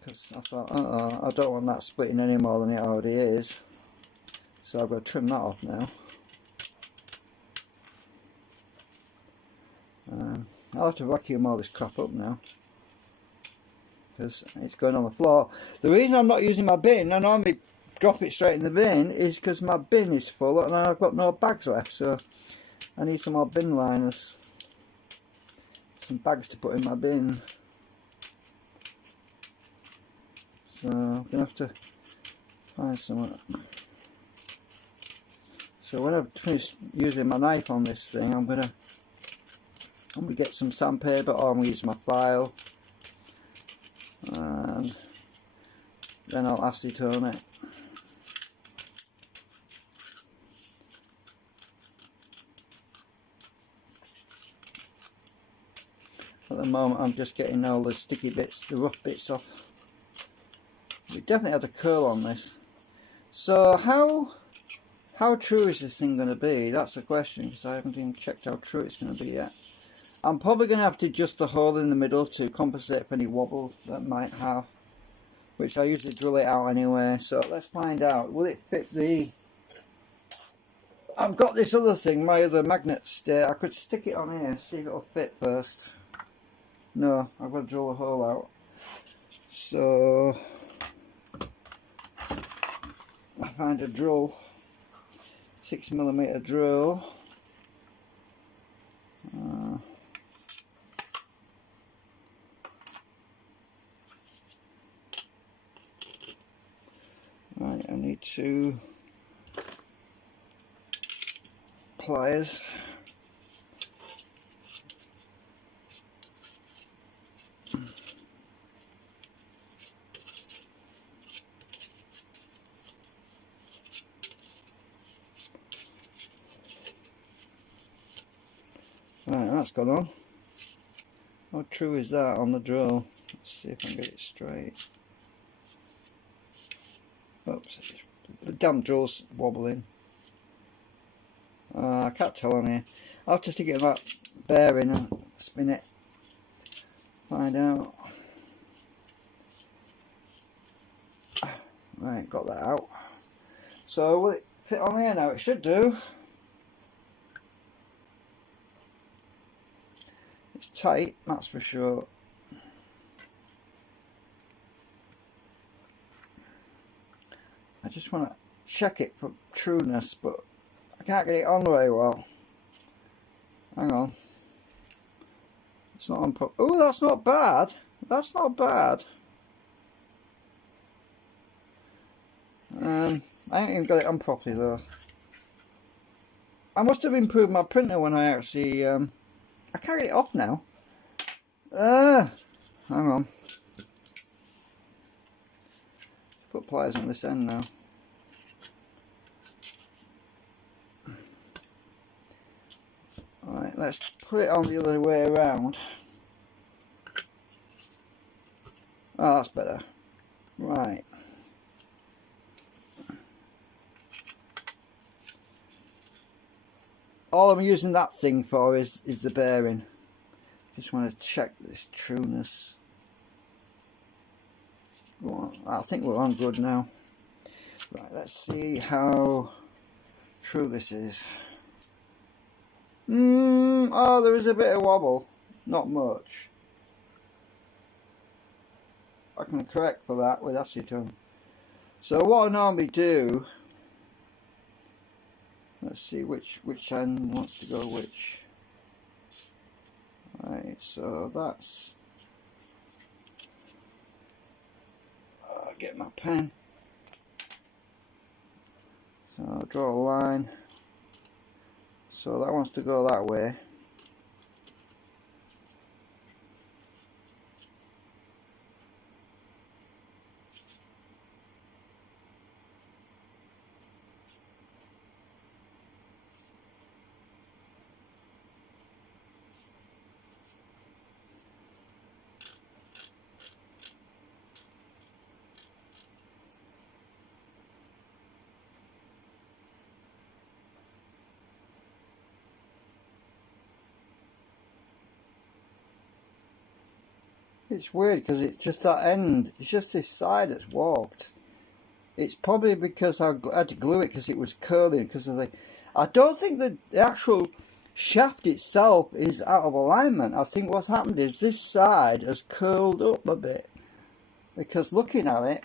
Because I thought, I don't want that splitting any more than it already is. So I've got to trim that off now. I'll have to vacuum all this crap up now, because it's going on the floor. The reason I'm not using my bin, I normally drop it straight in the bin is because my bin is full and I've got no bags left, so I need some more bin liners, some bags to put in my bin. So I'm going to have to find some. So when I've finished using my knife on this thing, I'm going to get some sandpaper, or I'm going to use my file, and then I'll acetone it. At the moment I'm just getting all the sticky bits, the rough bits off. We definitely had a curl on this. So how true is this thing going to be? That's the question, because I haven't even checked how true it's going to be yet. I'm probably going to have to adjust the hole in the middle to compensate for any wobble that might have, which I usually drill it out anyway. So let's find out. Will it fit the... I've got this other thing, my other magnet stair. I could stick it on here, see if it'll fit first. No, I've got to drill a hole out. So I find a drill, 6mm drill. Right, I need 2 pliers. Right, that's gone on. How true is that on the drill? Let's see if I can get it straight. Oops, the damn drill's wobbling. I can't tell on here. I'll have to stick it in that bearing and spin it. Find out. Right, got that out. So will it fit on there now? It should do. It's tight, that's for sure. I just want to check it for trueness, but I can't get it on very well. Hang on. It's not on. Oh, that's not bad. That's not bad. I ain't even got it on properly though. I must have improved my printer when I actually. I can't get it off now. Hang on. Put pliers on this end now. Alright, let's put it on the other way around. Oh, that's better. Right. All I'm using that thing for is the bearing. Just want to check this trueness. I think we're on good now. Right, let's see how true this is. Oh, there is a bit of wobble. Not much. I can correct for that with acetone. So what I normally do, let's see which end wants to go which. Right, so that's... I'll get my pen. So I'll draw a line. So that wants to go that way. It's weird because it's just that end, it's just this side that's warped. It's probably because I had to glue it because it was curling because of the... I don't think the actual shaft itself is out of alignment. I think what's happened is this side has curled up a bit. Because looking at it,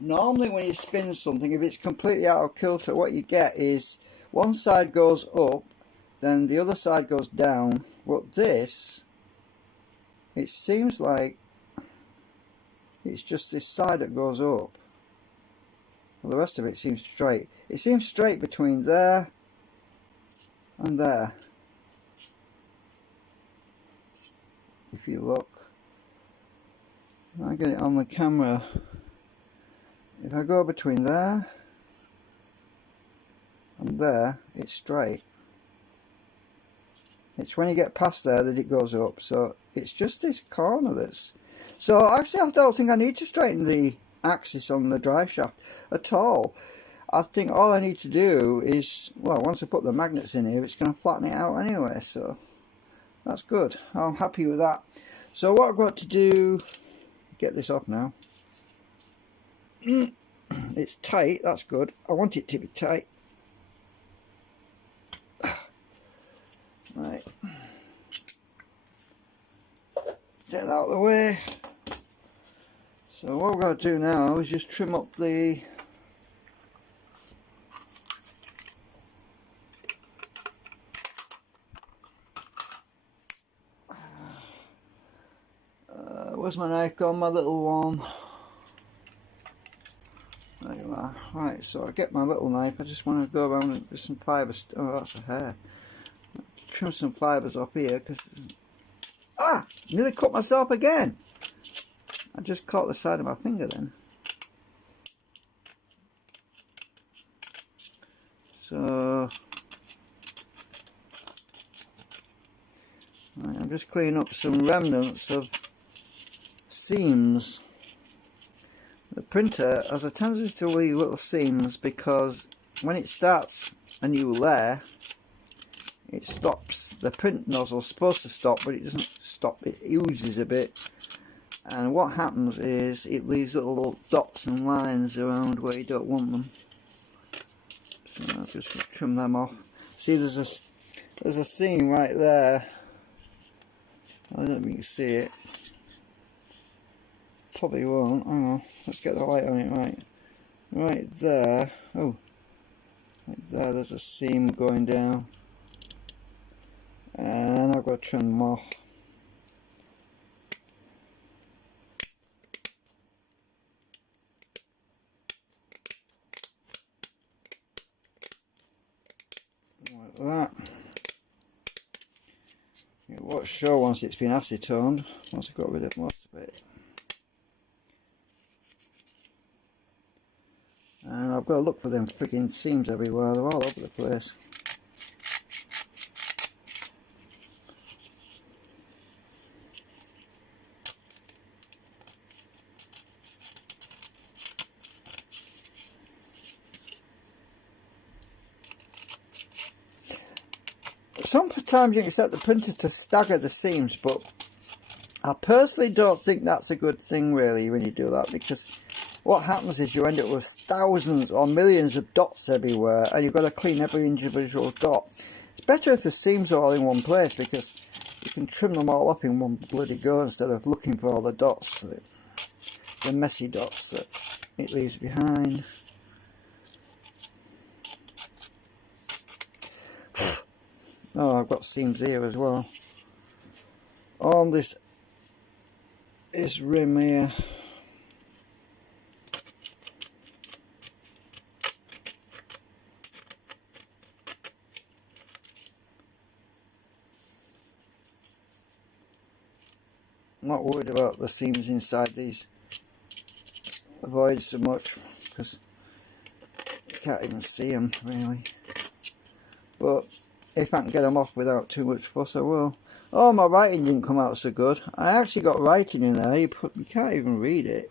normally when you spin something, if it's completely out of kilter, what you get is one side goes up, then the other side goes down. But this, it seems like it's just this side that goes up. Well, the rest of it seems straight. It seems straight between there and there. If you look, I get it on the camera. If I go between there and there, it's straight. It's when you get past there that it goes up. So it's just this corner that's... So actually I don't think I need to straighten the axis on the drive shaft at all. I think all I need to do is, well, once I put the magnets in here, it's going to flatten it out anyway. So that's good. I'm happy with that. So what I've got to do, get this off now. It's tight, that's good. I want it to be tight. Right. Get that out of the way. So what we've got to do now is just trim up the where's my knife gone, my little one? There you are. Right, so I get my little knife. I just want to go around and do some fibres. Oh, that's a hair. Trim some fibres off here because nearly cut myself again. I just caught the side of my finger then. So right, I'm just cleaning up some remnants of seams. The printer has a tendency to leave little seams because when it starts a new layer, it stops. The print nozzle is supposed to stop, but it doesn't stop. It oozes a bit, and what happens is it leaves little dots and lines around where you don't want them. So I'll just trim them off. See, there's a seam right there. I don't know if you can see it. Probably won't. Hang on, let's get the light on it. Right there. Oh, right there. There's a seam going down, and I've got to trim them off. Like that. It won't show once it's been acetoned. Once I've got rid of most of it. And I've got to look for them freaking seams everywhere. They're all over the place. Sometimes you can set the printer to stagger the seams, but I personally don't think that's a good thing really when you do that, because what happens is you end up with thousands or millions of dots everywhere, and you've got to clean every individual dot. It's better if the seams are all in one place, because you can trim them all up in one bloody go instead of looking for all the dots, the messy dots that it leaves behind. Oh, I've got seams here as well. On this rim here. I'm not worried about the seams inside these voids so much, because you can't even see them really. But if I can get them off without too much fuss, I will. Oh, my writing didn't come out so good. I actually got writing in there. You can't even read it.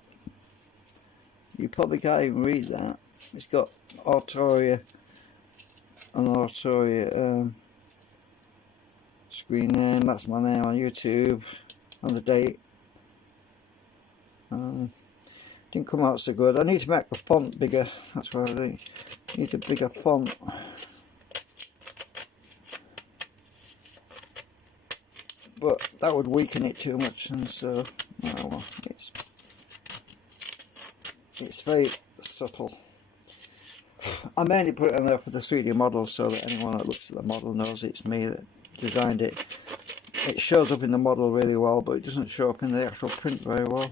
You probably can't even read that. It's got Autoria and Autoria screen name. That's my name on YouTube. And the date. Didn't come out so good. I need to make the font bigger. That's what I do. Need a bigger font. But that would weaken it too much, and so oh well, it's very subtle. I mainly put it on there for the 3D model so that anyone that looks at the model knows it's me that designed it. It shows up in the model really well, but it doesn't show up in the actual print very well.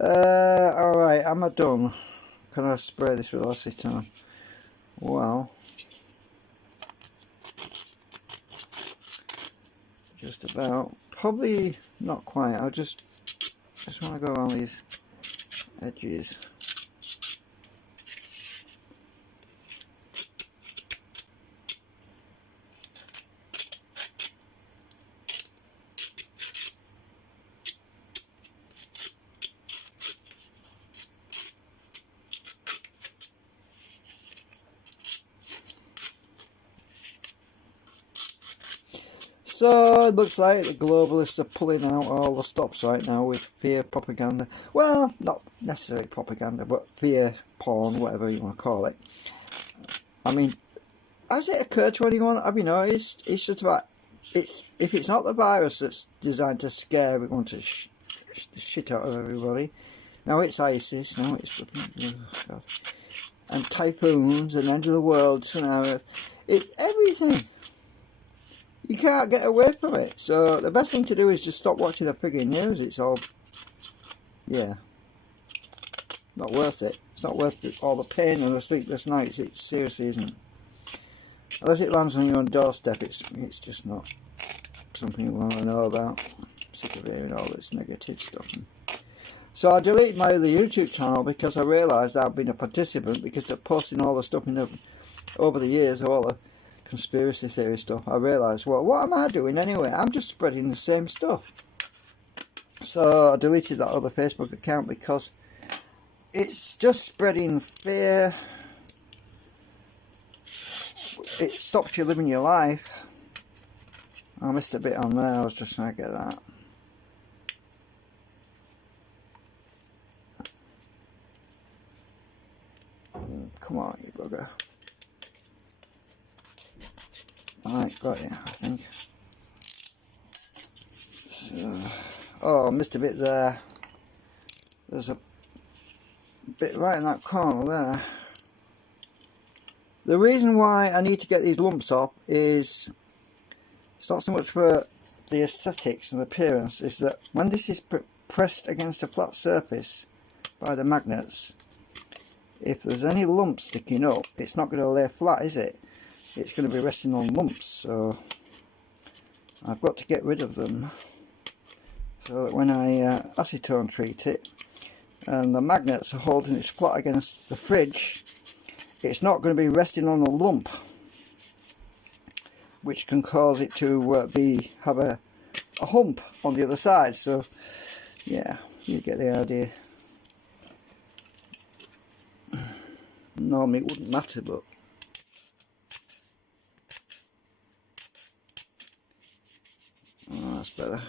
Alright, am I done? Can I spray this with acetone? Well, just about. Probably not quite. I just want to go around these edges. So it looks like the globalists are pulling out all the stops right now with fear propaganda. Well, not necessarily propaganda, but fear porn, whatever you want to call it. I mean, has it occurred to anyone? Have you noticed? It's just about if it's not the virus that's designed to scare everyone to the shit out of everybody. Now it's ISIS. Now it's God. And typhoons and end of the world scenarios. It's everything. You can't get away from it. So the best thing to do is just stop watching the frigging news. It's all, yeah, not worth it. It's not worth it, all the pain and the sleepless nights. It seriously isn't. Unless it lands on your own doorstep, it's just not something you want to know about. I'm sick of hearing all this negative stuff. So I deleted my other YouTube channel because I realised I've been a participant because they're posting all the stuff in over the years, all the conspiracy theory stuff. I realised, well, what am I doing anyway? I'm just spreading the same stuff. So I deleted that other Facebook account because it's just spreading fear. It stops you living your life. I missed a bit on there. I was just trying to get that. Come on, you bugger. Right, got you, I think. So, oh, I missed a bit there. There's a bit right in that corner there. The reason why I need to get these lumps off is it's not so much for the aesthetics and the appearance, is that when this is pressed against a flat surface by the magnets, if there's any lumps sticking up, it's not going to lay flat, is it? It's going to be resting on lumps, so I've got to get rid of them so that when I acetone treat it and the magnets are holding it flat against the fridge, it's not going to be resting on a lump, which can cause it to have a hump on the other side. So yeah, you get the idea. Normally it wouldn't matter, but oh, that's better.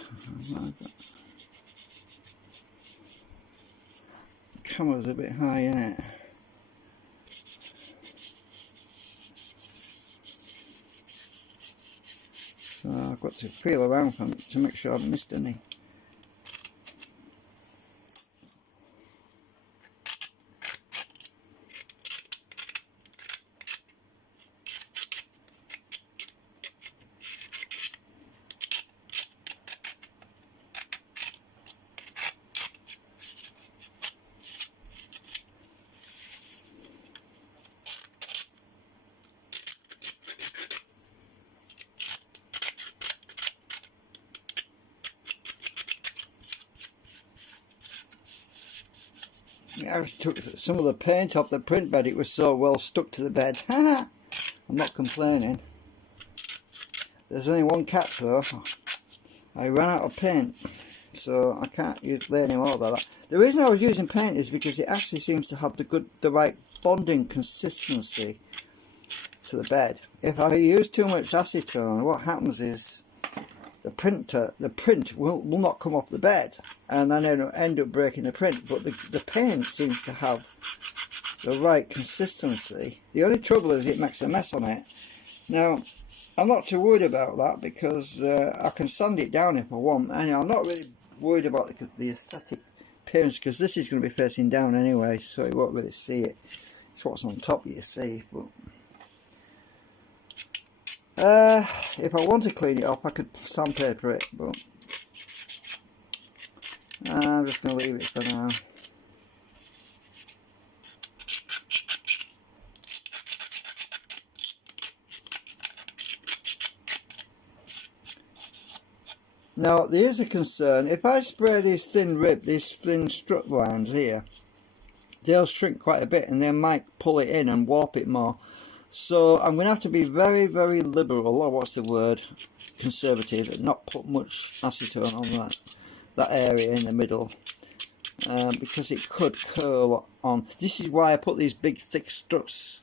The camera's a bit high, isn't it? So I've got to feel around for it to make sure I haven't missed any. I just took some of the paint off the print bed. It was so well stuck to the bed. I'm not complaining. There's only one catch though. I ran out of paint, so I can't lay any more of that. The reason I was using paint is because it actually seems to have the right bonding consistency to the bed. If I use too much acetone, what happens is the print will not come off the bed, and then it'll end up breaking the print. But the paint seems to have the right consistency. The only trouble is it makes a mess on it. Now, I'm not too worried about that because I can sand it down if I want, and I'm not really worried about the aesthetic appearance, because this is going to be facing down anyway, so you won't really see it. It's what's on top you see. But if I want to clean it up, I could sandpaper it, but I'm just going to leave it for now. Now there is a concern, if I spray these thin strut lines here, they'll shrink quite a bit and they might pull it in and warp it more. So I'm going to have to be very, very liberal, or what's the word, conservative, and not put much acetone on that area in the middle, because it could curl on. This is why I put these big thick struts,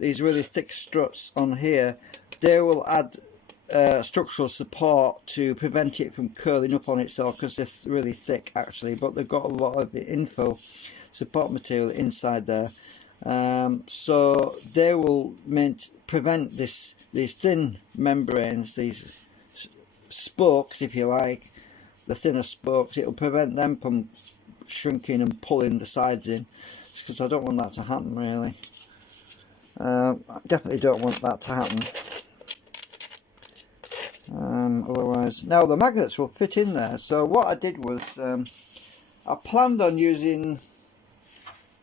these really thick struts on here. They will add structural support to prevent it from curling up on itself, because they're really thick actually, but they've got a lot of infill support material inside there. So they will prevent these thin membranes, these spokes if you like, the thinner spokes, it will prevent them from shrinking and pulling the sides in, because I don't want that to happen really. I definitely don't want that to happen. Otherwise, now the magnets will fit in there. So what I did was, I planned on using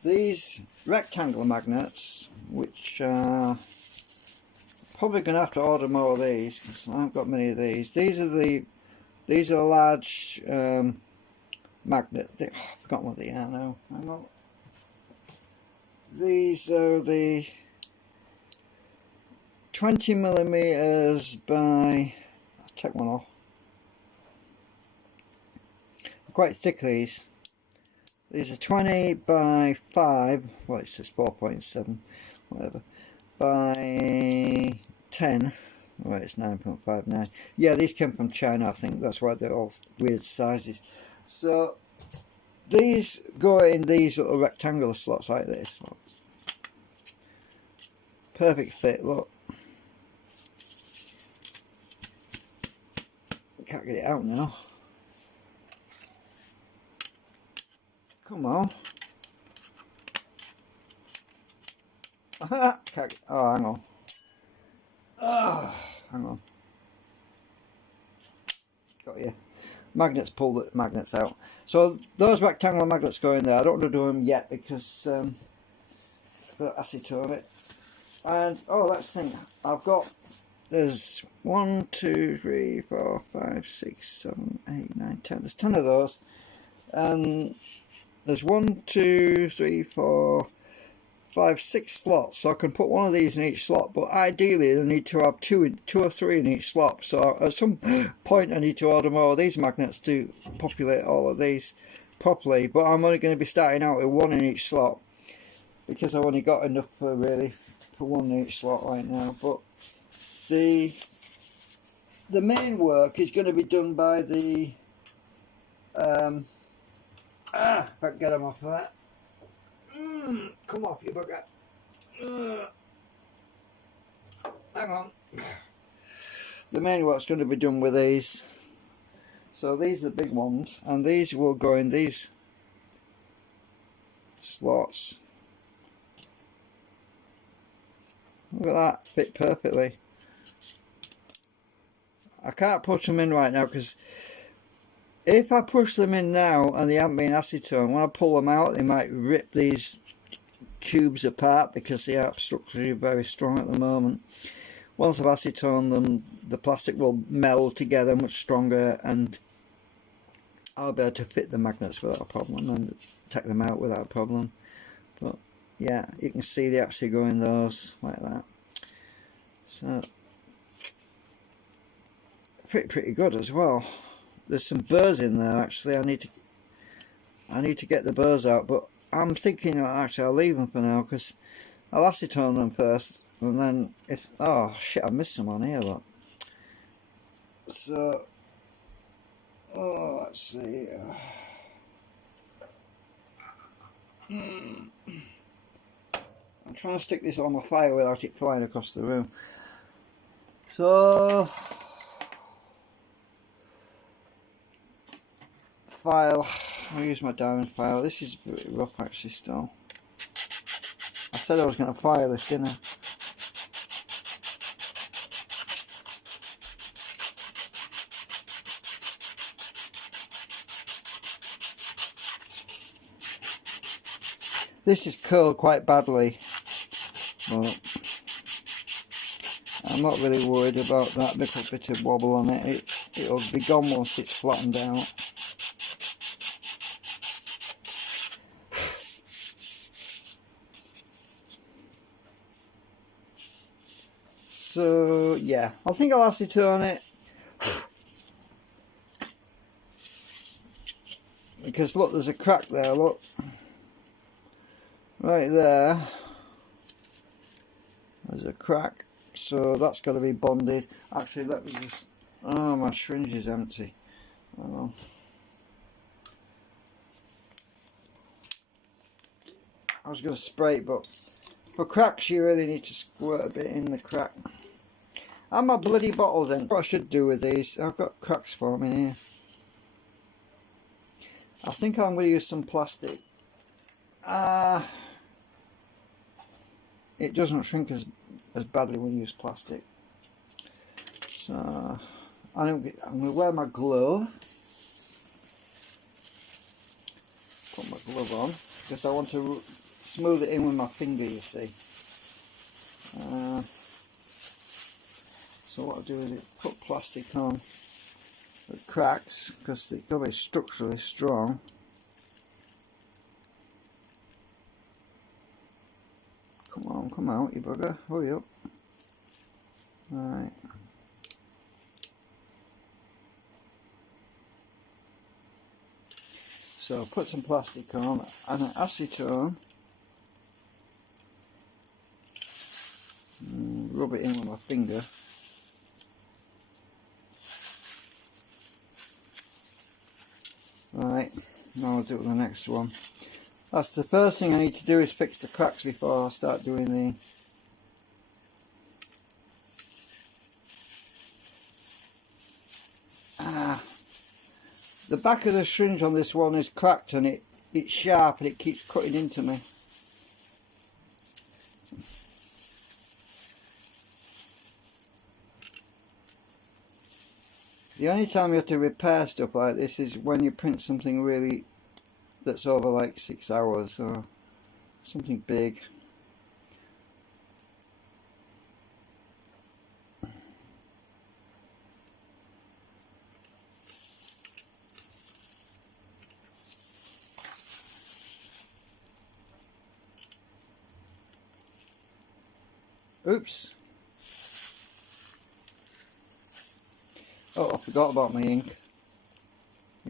these rectangle magnets, which probably going to have to order more of these, because I haven't got many of these. These are large magnets. Oh, I've forgotten what they are now. Hang on. These are the 20mm by, I'll take one off. Quite thick these. These are 20 by 5, well it says 4.7, whatever, by 10, well it's 9.59. Yeah, these came from China I think, that's why they're all weird sizes. So these go in these little rectangular slots like this. Perfect fit, look. Can't get it out now. Come on. Oh, hang on. Oh, hang on. Got you. Magnets pull the magnets out. So those rectangular magnets go in there. I don't want to do them yet because I've got acetone it. And oh, that's the thing. I've got, there's 1, 2, 3, 4, 5, 6, 7, 8, 9, 10. There's 10 of those. And there's 1, 2, 3, 4, 5, 6 slots, so I can put one of these in each slot, but ideally I need to have two or three in each slot. So at some point I need to order more of these magnets to populate all of these properly, but I'm only going to be starting out with one in each slot, because I've only got enough for really for one in each slot right now. But the main work is going to be done by the if I can get them off of that. Come off, you bugger. Hang on. The main work's going to be done with these. So these are the big ones, and these will go in these slots. Look at that, fit perfectly. I can't push them in right now because if I push them in now and they haven't been acetone, when I pull them out they might rip these tubes apart because they are structurally very strong at the moment. Once I've acetoned them, the plastic will meld together much stronger and I'll be able to fit the magnets without a problem and take them out without a problem. But yeah, you can see they actually go in those like that. So pretty good as well. There's some burrs in there actually. I need to get the burrs out, but I'm thinking actually I'll leave them for now because I'll acetone them first, and then if oh shit, I missed some on here, look. So let's see. I'm trying to stick this on my fire without it flying across the room. So file. I'll use my diamond file. This is a bit rough actually still. I said I was going to fire this, didn't I? This is curled quite badly, but I'm not really worried about that little bit of wobble on it. It'll be gone once it's flattened out. So yeah, I think I'll acetone it, because look, there's a crack there, look, right there, there's a crack, so that's got to be bonded. Actually, let me just, oh, my syringe is empty. Oh. I was going to spray it, but for cracks you really need to squirt a bit in the crack. And my bloody bottle's empty. What I should do with these, I've got cracks forming here. I think I'm going to use some plastic. It doesn't shrink as badly when you use plastic. So I'm going to wear my glove. Put my glove on because I want to smooth it in with my finger, you see. So what I'll do is put plastic on the cracks because they've got to be structurally strong. Come on, come out, you bugger. Hurry up. Right. So put some plastic on and an acetone. Rub it in with my finger. Right, now I'll do the next one. That's the first thing I need to do, is fix the cracks before I start doing the back of the syringe on this one is cracked and it's sharp and it keeps cutting into me. The only time you have to repair stuff like this is when you print something really that's over like 6 hours or something big. Oops. Oh, I forgot about my ink.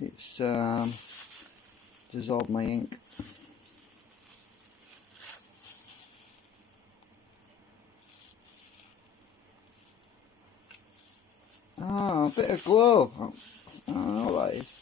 It's dissolved my ink. Ah, a bit of glue. Oh, I know what that is.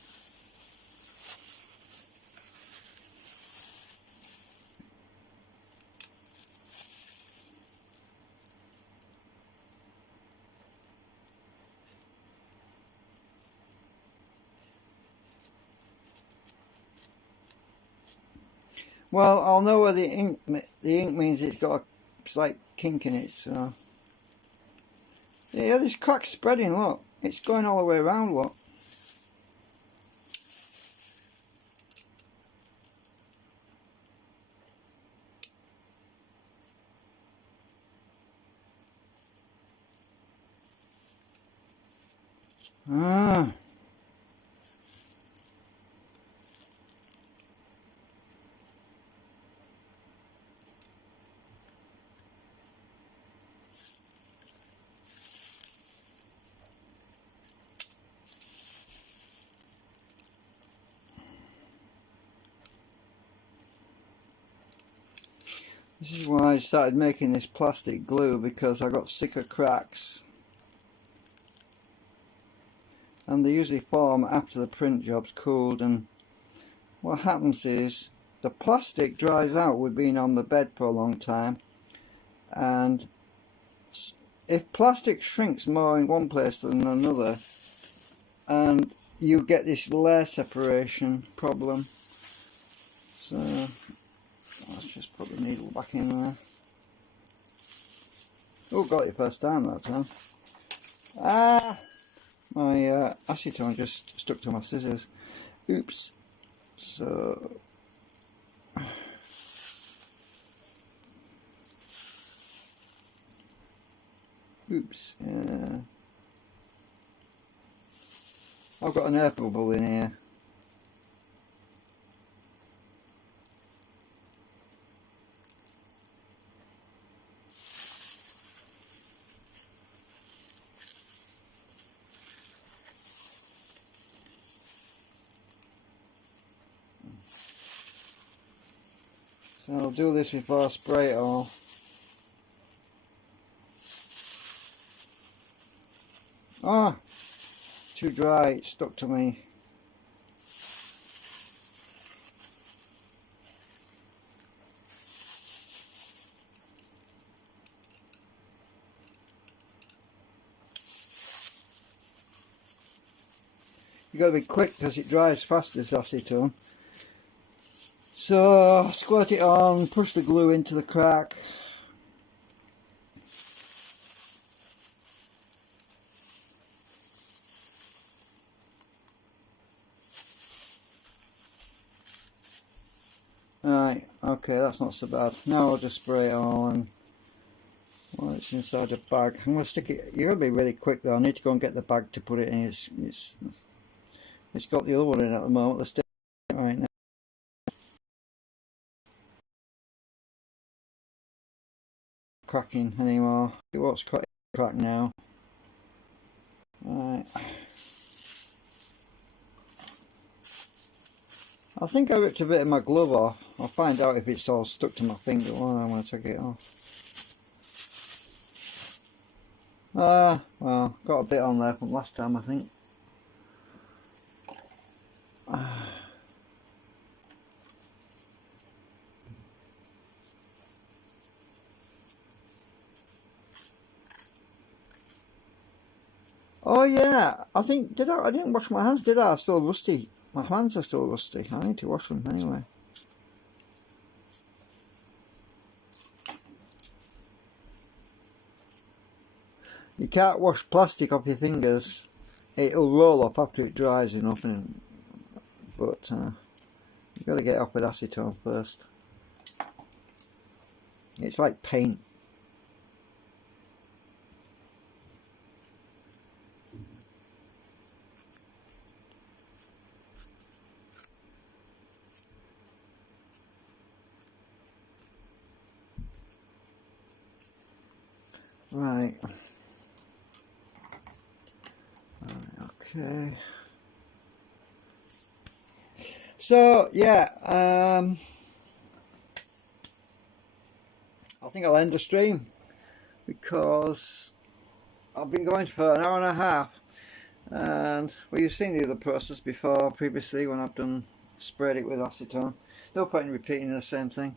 Well, I'll know where the ink means it's got a slight kink in it, so yeah, this crack's spreading, look. It's going all the way around, look. Ah. This is why I started making this plastic glue, because I got sick of cracks. And they usually form after the print job's cooled, and what happens is the plastic dries out with being on the bed for a long time, and if plastic shrinks more in one place than another and you get this layer separation problem. So let's just put the needle back in there. Oh, got it first time that time. Ah, my acetone just stuck to my scissors. Oops. So oops. I've got an air bubble in here. So I'll do this before I spray it all. Ah, too dry, it stuck to me. You've got to be quick because it dries fast as acetone. So squirt it on, push the glue into the crack. Right, okay, that's not so bad. Now I'll just spray it all and well, it's inside a bag. I'm going to stick it. You're going to be really quick though. I need to go and get the bag to put it in. It's got the other one in at the moment. Let's stick it right now. Cracking anymore. It won't crack now. Right. I think I ripped a bit of my glove off. I'll find out if it's all stuck to my finger when I want to take it off. Well, got a bit on there from last time, I think. Oh yeah, I think, I didn't wash my hands, did I? I'm still rusty. My hands are still rusty. I need to wash them anyway. You can't wash plastic off your fingers. It'll roll off after it dries enough, but you've got to get it off with acetone first. It's like paint. Right. Okay. So yeah, I think I'll end the stream because I've been going for an hour and a half, and well, you've seen the other process before previously when I've sprayed it with acetone. No point in repeating the same thing.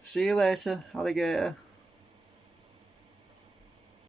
See you later, alligator.